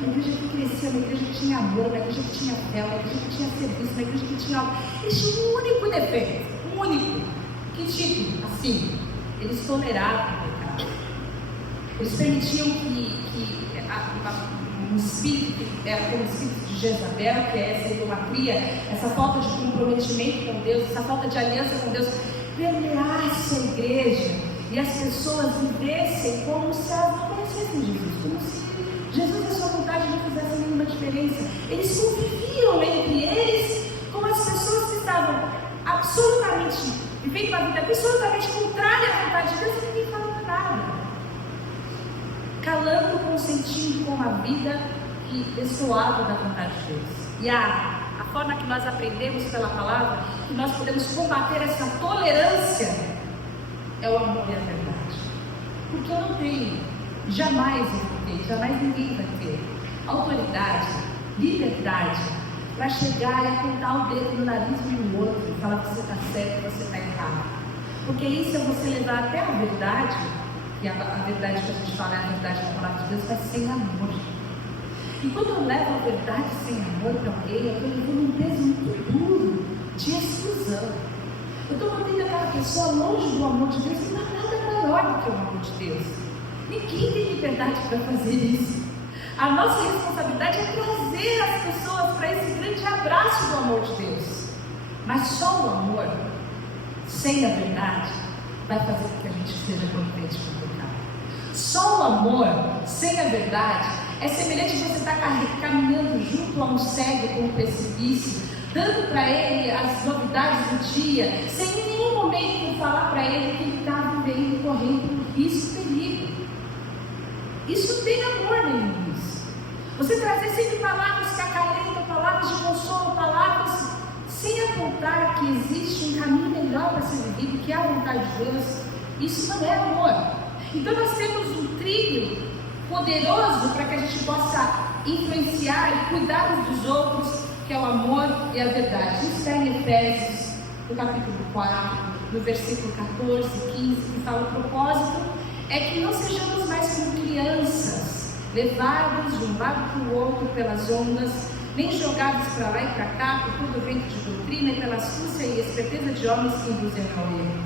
uma igreja que crescia, uma igreja que tinha amor, uma igreja que tinha fé, uma igreja que tinha serviço, uma igreja que tinha algo. Eles tinham um único defeito, um único. Que tipo? Assim, eles toleravam o pecado. Eles permitiam que um espírito que era como o espírito de Jezabel, que é essa idolatria, essa falta de comprometimento com Deus, essa falta de aliança com Deus, permeasse a igreja e as pessoas vivessem como se elas não conhecessem Jesus, como se Jesus, a sua vontade, não fizesse nenhuma diferença. Eles conviviam entre eles com as pessoas que estavam absolutamente vivendo uma vida absolutamente contrária à vontade de Deus, e ninguém falava nada, calando, consentindo com a vida que destoava da vontade de Deus. E a forma que nós aprendemos pela palavra, que nós podemos combater essa tolerância, é o amor e a verdade. Porque eu não tenho, jamais eu vou ter, jamais ninguém vai ter autoridade, liberdade, para chegar e apontar o dedo no nariz do outro e falar que você está certo e você está errado. Porque isso é você levar até a verdade, e a verdade que a gente fala é a verdade da palavra de Deus, mas sem amor. E quando eu levo a verdade sem amor para alguém, eu estou levando um peso muito duro de exclusão. Eu estou mantendo aquela pessoa longe do amor de Deus, e não há nada maior do que o amor de Deus. Ninguém tem liberdade para fazer isso. A nossa responsabilidade é trazer as pessoas para esse grande abraço do amor de Deus. Mas só o amor, sem a verdade, vai fazer com que a gente seja contente com o pecado. Só o amor, sem a verdade, é semelhante a você estar caminhando junto a um cego com um precipício, dando para ele as novidades do dia, sem em nenhum momento falar para ele que ele está vivendo, correndo risco e perigo. Isso não tem amor nenhum nisso. Você trazer sempre palavras que acalentam, palavras de consolo, palavras sem apontar que existe um caminho melhor para ser vivido, que é a vontade de Deus, isso não é amor. Então nós temos um trilho poderoso para que a gente possa influenciar e cuidar uns dos outros, que é o amor e a verdade. Isso está em Efésios, no capítulo 4, no versículo 14 e 15, que fala: o propósito é que não sejamos mais como crianças, levados de um lado para o outro pelas ondas, nem jogados para lá e para cá por todo vento de doutrina e pela astúcia e esperteza de homens que induzem ao erro.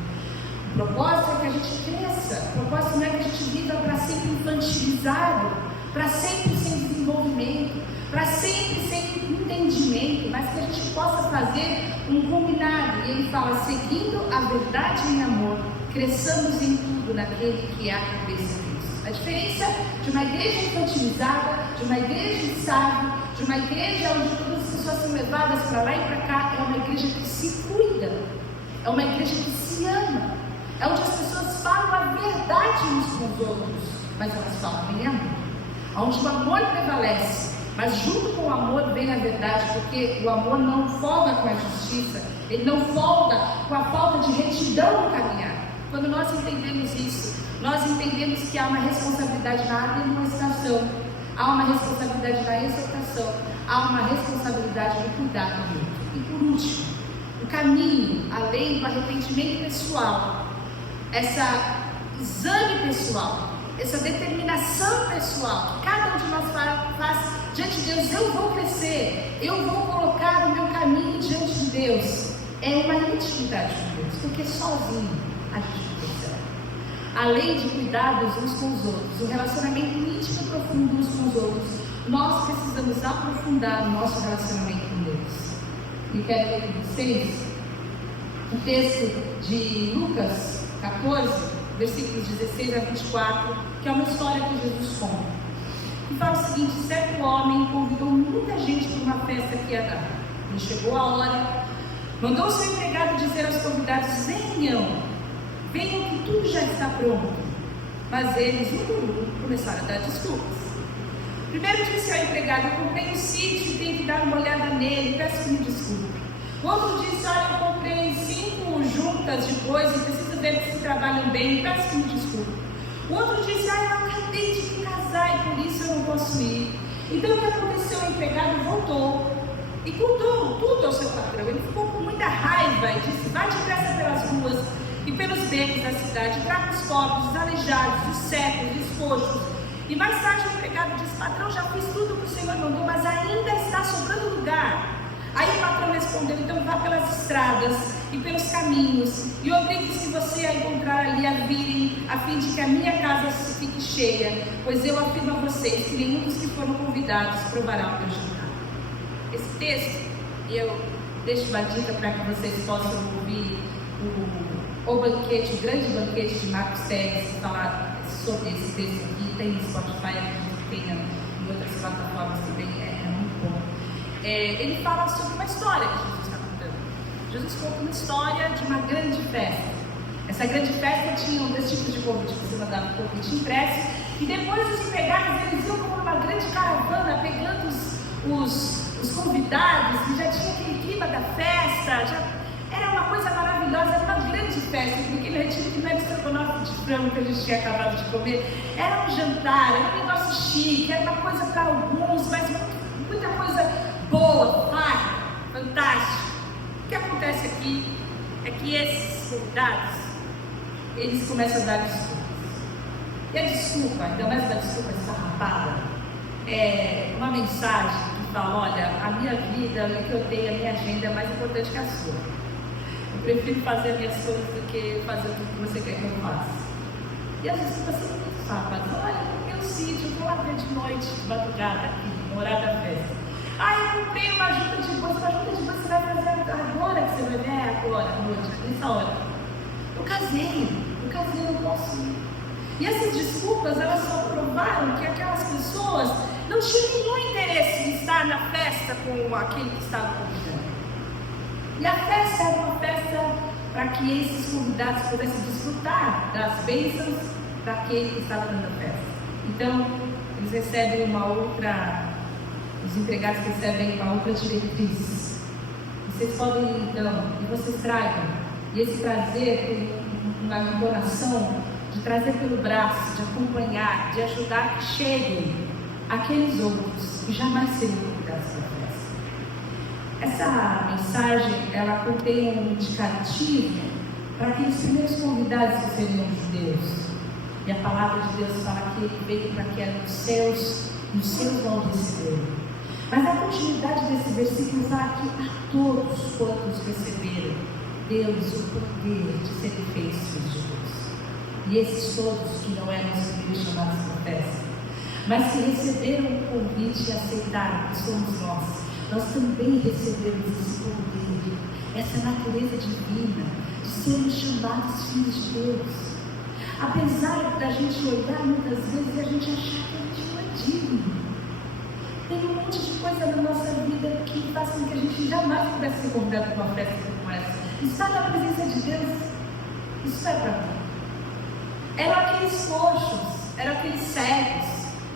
O propósito é que a gente cresça. O propósito não é que a gente viva para sempre infantilizado, para sempre sem desenvolvimento, para sempre sem entendimento, mas que a gente possa fazer um combinado. E ele fala: seguindo a verdade em amor, cresçamos em tudo naquele que é a cabeça de Cristo. A diferença de uma igreja infantilizada, de uma igreja de sábio, de uma igreja onde todas as pessoas são levadas para lá e para cá, é uma igreja que se cuida, é uma igreja que se ama, é onde as pessoas falam a verdade uns com os outros, mas elas falam em amor, onde o amor prevalece, mas junto com o amor vem a verdade, porque o amor não folga com a justiça, ele não folga com a falta de retidão no caminhar. Quando nós entendemos isso, nós entendemos que há uma responsabilidade na administração, há uma responsabilidade na exortação, há uma responsabilidade no cuidado do outro. E por último, o caminho, além do arrependimento pessoal, esse exame pessoal, essa determinação pessoal que cada um de nós faz diante de Deus: eu vou crescer, eu vou colocar o meu caminho diante de Deus. É uma intimidade com Deus, porque sozinho a gente não consegue. Além de cuidados uns com os outros, um relacionamento íntimo e profundo uns com os outros, nós precisamos aprofundar o nosso relacionamento com Deus. E quero ler com vocês o texto de Lucas 14, versículos 16 a 24, que é uma história que Jesus conta. E fala o seguinte: certo homem convidou muita gente para uma festa que ia dar. Quando chegou a hora, mandou o seu empregado dizer aos convidados: venham que tudo já está pronto. Mas eles, um por um, começaram a dar desculpas. Primeiro disse ao empregado: eu comprei um sítio, tenho que dar uma olhada nele, peço que me desculpe. O outro disse: olha, eu comprei 5 juntas de coisas, preciso ver se trabalham bem, peço que me desculpe. O outro disse: eu acabei de me casar e por isso eu não posso ir. Então o que aconteceu? O empregado voltou e contou tudo ao seu patrão. Ele ficou com muita raiva e disse: vai depressa pelas ruas e pelos becos da cidade, traga os pobres, os aleijados, os cegos, os coxos. E mais tarde o empregado disse: patrão, já fiz tudo o que o Senhor mandou, mas ainda está sobrando lugar. Aí o patrão respondeu: então vá pelas estradas e pelos caminhos e obrigue os que você a encontrar ali a virem, a fim de que a minha casa fique cheia, pois eu afirmo a vocês que nenhum dos que foram convidados provará o meu jantar. Esse texto, e eu deixo uma dica para que vocês possam ouvir o banquete, o grande banquete de Marcos Teres, falar sobre esse texto aqui. Tem no Spotify, tem em outras plataformas também, é muito bom. Ele fala sobre uma história que Jesus está contando. Jesus conta uma história de uma grande festa. Essa grande festa tinha um desse tipo de convite, você mandava um convite impresso, e depois os empregados eles iam como uma grande caravana, pegando os convidados, que já tinha aquele clima da festa, era uma coisa maravilhosa, era uma grande festa, porque ele retiro que não era estrogonofe de frango que a gente tinha acabado de comer, era um jantar, era um negócio chique, era uma coisa para alguns, mas muita coisa boa, farta, fantástica. O que acontece aqui é que esses convidados, eles começam a dar desculpas. E a desculpa, ainda mais uma desculpa esfarrapada, é uma mensagem que fala: olha, a minha vida, o que eu tenho, a minha agenda é mais importante que a sua. Eu prefiro fazer as minhas coisas do que fazer tudo que você quer que eu faça. E as desculpas são muito farrapadas. Olha, eu comprei um sítio, eu vou lá ver de noite, de madrugada aqui, no horário da festa. Eu comprei uma junta de coisa, uma junta de coisa você vai fazer agora que você vai ver, agora, à noite, nessa hora. Eu casei, eu não posso ir. E essas desculpas, elas só provaram que aquelas pessoas não tinham nenhum interesse em estar na festa com aquele que estava convidando. E a festa era uma festa para que esses convidados pudessem desfrutar das bênçãos daquele que estava dando a festa. Então, eles recebem os empregados recebem uma outra diretriz. Vocês podem então, e vocês tragam, e esse trazer tem uma entonação de trazer pelo braço, de acompanhar, de ajudar que cheguem aqueles outros que jamais seriam convidados para a festa. Essa mensagem, ela contém um indicativo para aqueles primeiros convidados que seriam judeus. E a palavra de Deus fala que ele veio para que eram os seus, e os seus não receberam. Mas a continuidade desse versículo fala que a todos quantos receberam, Deus o poder de serem feitos filhos de Deus. E esses todos que não eram os filhos chamados para festa, mas que receberam o convite e aceitaram, que somos nós também recebemos esse poder, essa natureza divina, de sermos chamados filhos de Deus. Apesar da gente olhar muitas vezes e a gente achar que a gente não é digno. Tem um monte de coisa na nossa vida que faz com que a gente jamais pudesse ser convidado para uma festa como essa. Estar na presença de Deus, isso é para mim. Eram aqueles coxos, eram aqueles cegos,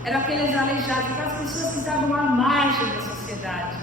eram aqueles aleijados, aquelas pessoas que estavam à margem da sociedade.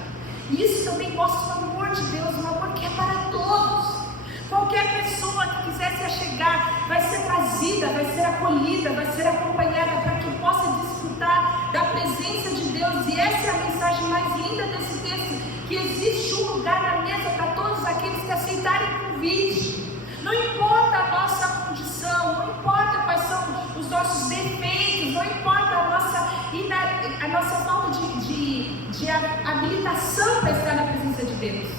E isso também mostra o amor de Deus, um amor que é para todos. Qualquer pessoa que quisesse achegar vai ser trazida, vai ser acolhida, vai ser acompanhada para que possa desfrutar da presença de Deus. E essa é a mensagem mais linda desse texto, que existe um lugar na mesa para todos aqueles que aceitarem o convite. Não importa a nossa condição, não importa quais são os nossos defeitos, não importa a nossa falta de habilitação para estar na presença de Deus.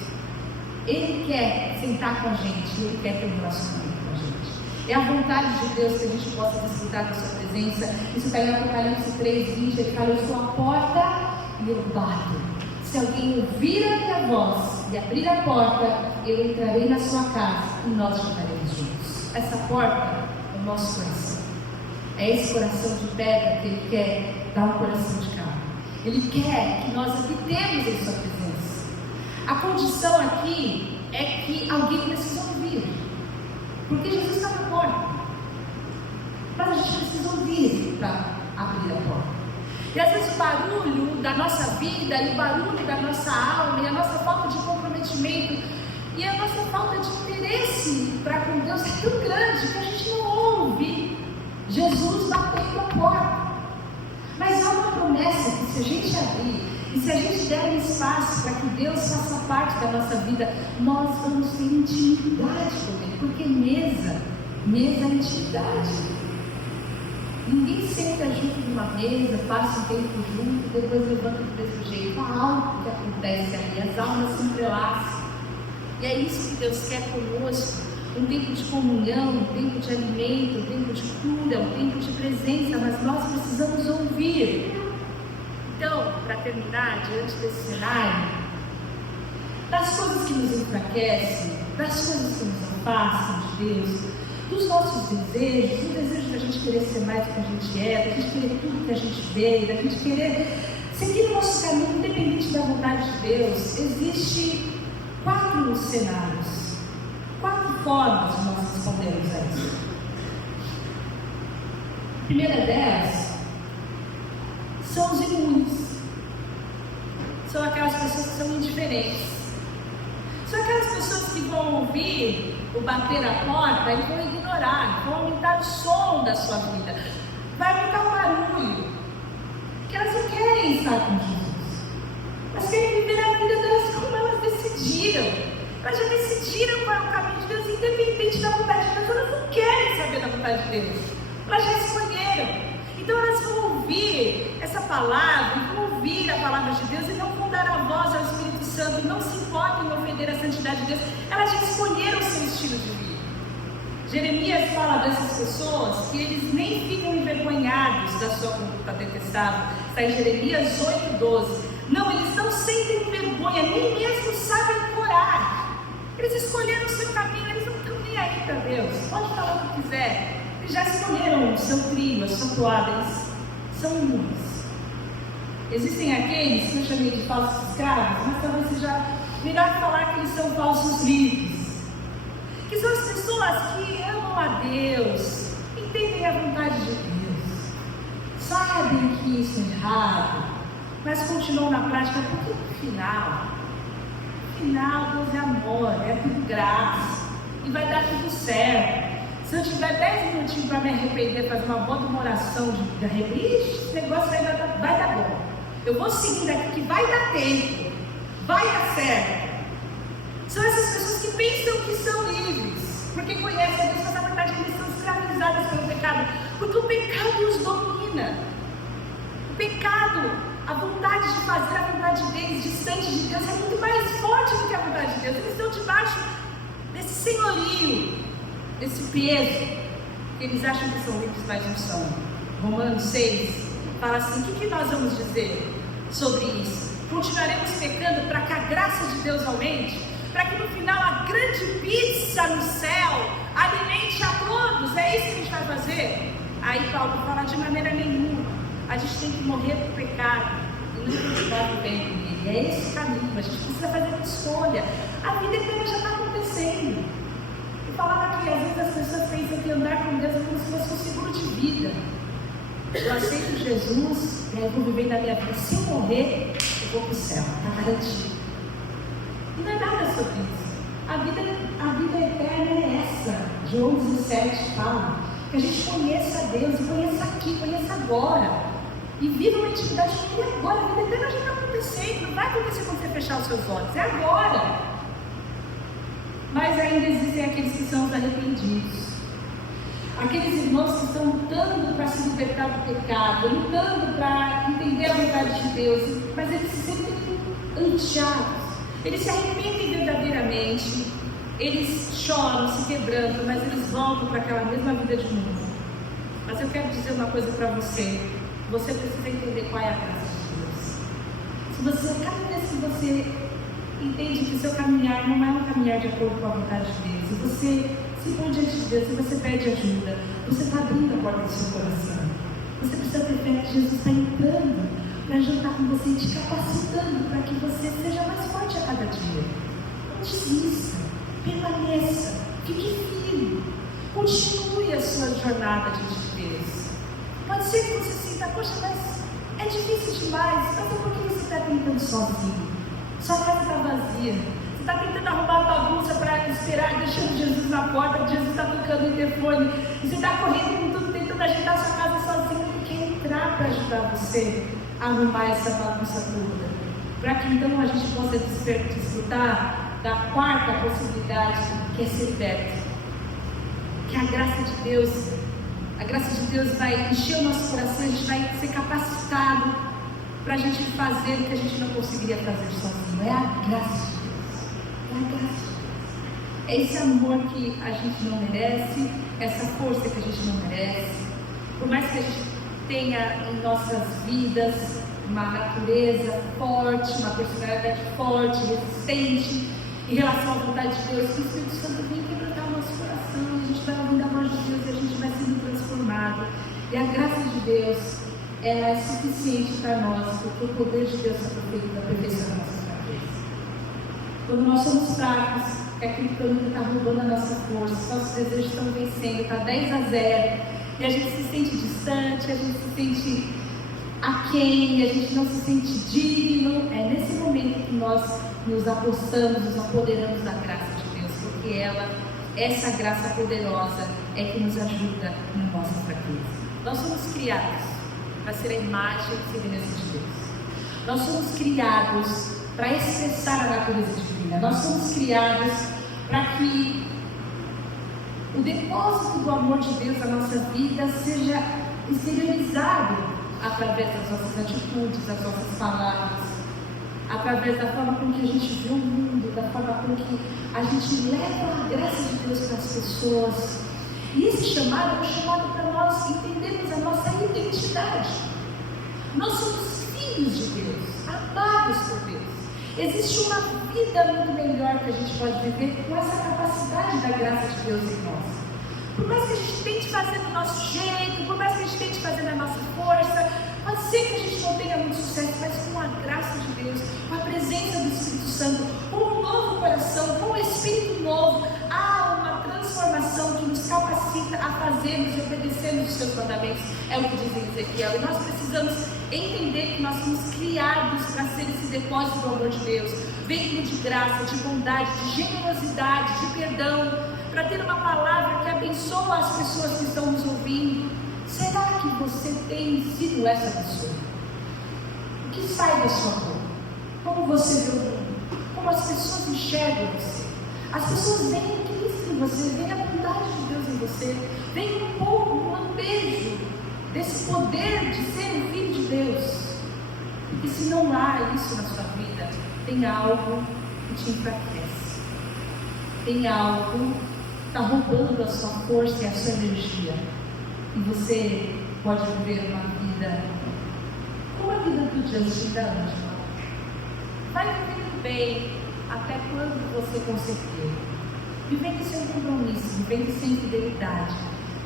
Ele quer sentar com a gente, Ele quer ter um relacionamento com a gente. É a vontade de Deus que a gente possa desfrutar da sua presença. Isso está em Apocalipse 3:20, ele fala: eu sou a porta e eu bato. Se alguém ouvir a minha voz e abrir a porta, eu entrarei na sua casa e nós jantaremos juntos. Essa porta é o nosso coração. É esse coração de pedra que Ele quer dar um coração de carne. Ele quer que nós habitemos em sua presença. A condição aqui é que alguém precisa ouvir, porque Jesus está na porta, mas a gente precisa ouvir para abrir a porta. E às vezes o barulho da nossa vida, e o barulho da nossa alma, e a nossa falta de comprometimento, e a nossa falta de interesse para com Deus é tão grande que a gente não ouve Jesus batendo a porta. Mas há uma promessa que, se a gente abrir, e se a gente der um espaço para que Deus faça parte da nossa vida, nós vamos ter intimidade com Ele, porque mesa é intimidade. Ninguém senta junto de uma mesa, passa um tempo junto, depois levanta do mesmo jeito. Há algo que acontece ali, as almas se entrelaçam. E é isso que Deus quer conosco, um tempo de comunhão, um tempo de alimento, um tempo de cura, um tempo de presença, mas nós precisamos ouvir. Então, para terminar, diante desse cenário, das coisas que nos enfraquecem, das coisas que nos afastam de Deus, dos nossos desejos, do desejo da gente querer ser mais do que a gente é, da gente querer tudo que a gente veio, da gente querer seguir o nosso caminho independente da vontade de Deus, existe 4 cenários, 4 formas de nós respondermos a isso. A primeira delas são os imunes, são aquelas pessoas que são indiferentes, são aquelas pessoas que vão ouvir o bater a porta e vão ignorar, vão aumentar o som da sua vida, vai aumentar o barulho, que elas não querem estar com Jesus, elas querem viver a vida delas como elas decidiram, elas já decidiram qual é o caminho de Deus, independente da vontade de Deus, elas não querem saber da vontade de Deus, elas já escolheram. Então elas vão ouvir essa palavra, vão ouvir a palavra de Deus e não vão dar a voz ao Espírito Santo, não se importam em ofender a santidade de Deus, elas já escolheram o seu estilo de vida. Jeremias fala dessas pessoas que eles nem ficam envergonhados da sua conduta detestável, está em Jeremias 8:12. Não, eles não sentem vergonha, nem mesmo sabem orar, eles escolheram o seu caminho, eles não estão nem aí para Deus, pode falar o que quiser. Eles já escolheram o seu trio, a sua toada, eles são imunes. Existem aqueles que eu chamei de falsos escravos, mas talvez seja melhor falar que eles são falsos livres, que são as pessoas que amam a Deus, entendem a vontade de Deus, sabem que isso é errado, mas continuam na prática, porque no final Deus é amor, é tudo graça, e vai dar tudo certo. Se eu tiver 10 minutinhos para me arrepender, fazer uma boa oração de arrependimento, esse negócio vai dar bom. Eu vou seguindo aqui que vai dar tempo, vai dar certo. São essas pessoas que pensam que são livres, porque conhecem a Deus, mas na verdade eles são escravizadas pelo pecado, porque o pecado os domina. O pecado, a vontade de fazer a vontade deles, distante de Deus, é muito mais forte do que a vontade de Deus. Eles estão debaixo desse senhorio, esse peso, que eles acham que são livres, mas não são. Romanos 6 fala assim: o que nós vamos dizer sobre isso? Continuaremos pecando para que a graça de Deus aumente? Para que no final a grande pizza no céu alimente a todos? É isso que a gente vai fazer? Aí Paulo fala: de maneira nenhuma. A gente tem que morrer para o pecado e não continuar vivendo nele. É esse caminho, a gente precisa fazer uma escolha. A vida inteira já está acontecendo. Eu falava que às vezes as pessoas pensam que andar com Deus é como se fosse um seguro de vida. Eu aceito Jesus, e aí eu vou viver na minha vida. Se eu morrer, eu vou para o céu, está garantido. E não é nada sobre isso. A vida eterna é essa. João 17 fala que a gente conheça a Deus, e conheça aqui, conheça agora, e viva uma intimidade com Ele agora. A vida eterna já está acontecendo, não vai acontecer quando você fechar os seus olhos, é agora. Mas ainda existem aqueles que são os arrependidos, aqueles irmãos que estão lutando para se libertar do pecado, lutando para entender a vontade de Deus, mas eles se sentem angustiados, eles se arrependem verdadeiramente, eles choram, se quebrantam, mas eles voltam para aquela mesma vida de novo. Mas eu quero dizer uma coisa para você: você precisa entender qual é a graça de Deus. Cada vez que você entende que o seu caminhar não é um caminhar de acordo com a vontade de Deus, e você se põe diante de Deus, e você pede ajuda, você está abrindo a porta do seu coração. Você precisa ter fé que Jesus está entrando para juntar com você e te capacitando para que você seja mais forte a cada dia. Não desista, permaneça, fique firme, continue a sua jornada diante de Deus. Pode ser que você sinta: poxa, mas É difícil demais, mas é porque você está tentando sozinho. Sua casa está vazia. Você está tentando arrumar a bagunça para esperar, deixando Jesus na porta, Jesus está tocando o interfone. E você está correndo com tudo, tentando ajeitar sua casa sozinho. Ele quer entrar para ajudar você a arrumar essa bagunça toda. Para que então a gente possa desfrutar da quarta possibilidade, que é ser perto. Que a graça de Deus vai encher o nosso coração, a gente vai ser capacitado para a gente fazer o que a gente não conseguiria fazer sozinho. É a graça de Deus. É a graça de Deus. É esse amor que a gente não merece, essa força que a gente não merece. Por mais que a gente tenha em nossas vidas uma natureza forte, uma personalidade forte, resistente, em relação à vontade de Deus, que o Espírito Santo vem quebrantar o nosso coração, a gente vai ouvindo a voz de Deus e a gente vai sendo transformado. E a graça de Deus, ela é suficiente para nós, porque o poder de Deus está aperfeiçoando nossas fraquezas. Quando nós somos fracos, é aquele caminho está roubando a nossa força, nossos desejos estão vencendo, está 10-0, e a gente se sente distante, a gente se sente aquém, a gente não se sente digno. É nesse momento que nós nos apossamos, nos apoderamos da graça de Deus, porque essa graça poderosa é que nos ajuda na nossa fraqueza. Nós somos criados para ser a imagem e semelhança de Deus. Nós somos criados para expressar a natureza divina. Nós somos criados para que o depósito do amor de Deus na nossa vida seja exteriorizado através das nossas atitudes, das nossas palavras, através da forma com que a gente vê o mundo, da forma com que a gente leva a graça de Deus para as pessoas. E esse chamado é um chamado para nós entendermos a nossa identidade. Nós somos filhos de Deus, amados por Deus. Existe uma vida muito melhor que a gente pode viver com essa capacidade da graça de Deus em nós. Por mais que a gente tente fazer do nosso jeito, por mais que a gente tente fazer da nossa força, pode ser que a gente não tenha muito sucesso, mas com a graça de Deus, com a presença do Espírito Santo, com um novo coração, com um Espírito novo, há uma transformação que nos capacita a fazermos e obedecermos os seus mandamentos. É o que diz em Ezequiel. E nós precisamos entender que nós somos criados para ser esse depósito do amor de Deus, veículo de graça, de bondade, de generosidade, de perdão, para ter uma palavra que abençoa as pessoas que estão nos ouvindo. Será que você tem sido essa pessoa? O que sai da sua boca? Como você vê o mundo? Como as pessoas enxergam você? As pessoas veem Cristo em você, veem a bondade de Deus em você, veem um pouco, um lampejo desse poder de ser um filho de Deus. Porque se não há isso na sua vida, tem algo que te enfraquece, tem algo que está roubando a sua força e a sua energia. E você pode viver uma vida como a vida do Justin da Ângela. Vai vivendo bem até quando você conseguir. Vivendo sem compromisso, vivendo sem fidelidade,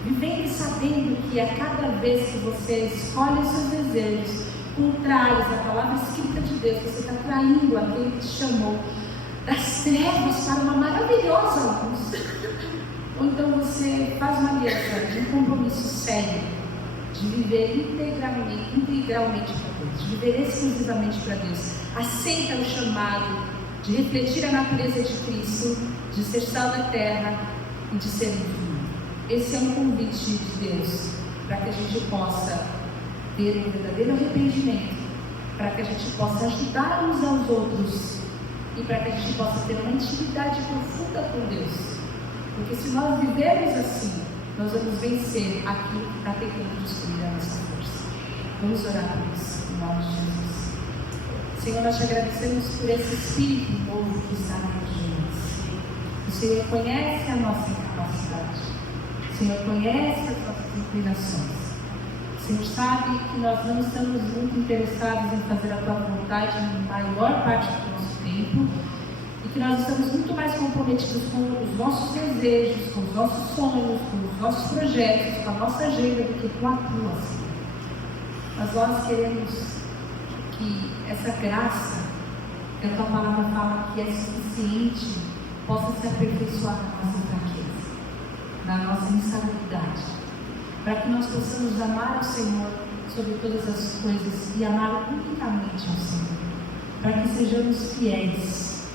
vivendo sabendo que a cada vez que você escolhe os seus desejos contrários à palavra escrita de Deus, você está traindo aquele que te chamou das trevas para uma maravilhosa luz. Ou então você faz uma aliança de um compromisso sério, de viver integralmente para Deus, de viver exclusivamente para Deus. Aceita o chamado de refletir a natureza de Cristo, de ser sal da terra e de ser filho. Esse é um convite de Deus para que a gente possa ter um verdadeiro arrependimento, para que a gente possa ajudar uns aos outros e para que a gente possa ter uma intimidade profunda com Deus. Porque se nós vivermos assim, nós vamos vencer aquilo que está tentando destruir a nossa força. Vamos orar por isso, em nome de Jesus. Senhor, nós te agradecemos por esse Espírito novo que está em nós. O Senhor conhece a nossa incapacidade. O Senhor conhece as nossas inclinações. O Senhor sabe que nós não estamos muito interessados em fazer a tua vontade na maior parte do nosso tempo, e que nós estamos muito mais comprometidos com os nossos desejos, com os nossos sonhos, com os nossos projetos, com a nossa agenda, do que com a tua, Senhor. Mas nós queremos que essa graça, que a tua palavra fala que é suficiente, possa se aperfeiçoar na nossa fraqueza, na nossa insalubridade, para que nós possamos amar o Senhor sobre todas as coisas e amar unicamente ao Senhor, para que sejamos fiéis,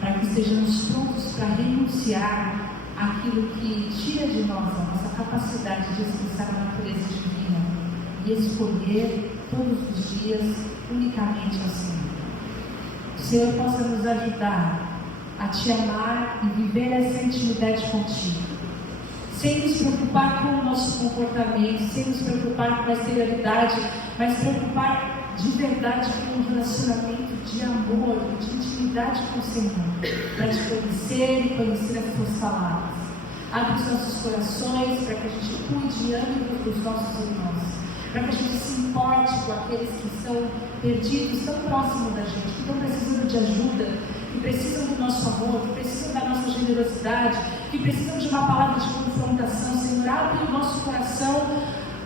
para que estejamos prontos para renunciar àquilo que tira de nós a nossa capacidade de expressar a natureza divina e escolher todos os dias unicamente ao Senhor. O Senhor possa nos ajudar a Te amar e viver essa intimidade contigo, sem nos preocupar com o nosso comportamento, sem nos preocupar com a exterioridade, mas preocupar de verdade com um relacionamento de amor, de intimidade com o Senhor, para Te conhecer e conhecer as Tuas palavras. Abre os nossos corações para que a gente cuide e ame dos nossos irmãos, para que a gente se importe com aqueles que estão perdidos, tão próximos da gente, que estão precisando de ajuda, que precisam do nosso amor, que precisam da nossa generosidade, que precisam de uma palavra de confrontação. Senhor, abre o nosso coração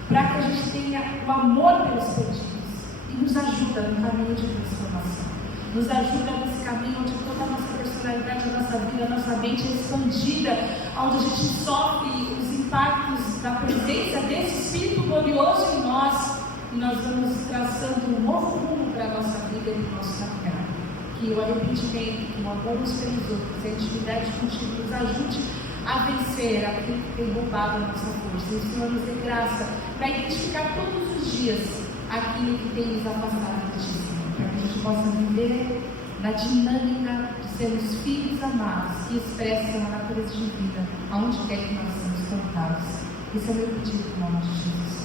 para que a gente tenha o amor pelos perdidos e nos ajuda no caminho de transformação. Nos ajuda nesse caminho onde toda a nossa personalidade, a nossa vida, a nossa mente é expandida, onde a gente sofre os impactos da presença desse Espírito glorioso em nós e nós vamos traçando um novo rumo para a nossa vida e para o nosso caminhar. Que o arrependimento, que o amor uns pelos outros, a intimidade contigo nos ajude a vencer aquilo que tem roubado a nossa força. E o Senhor nos dê graça para identificar todos os dias aquilo que tem nos afastado de Ti, para que a gente possa viver na dinâmica de sermos filhos amados que expressam a natureza divina aonde quer que nós sejamos plantados. Esse é o meu pedido em nome de Jesus.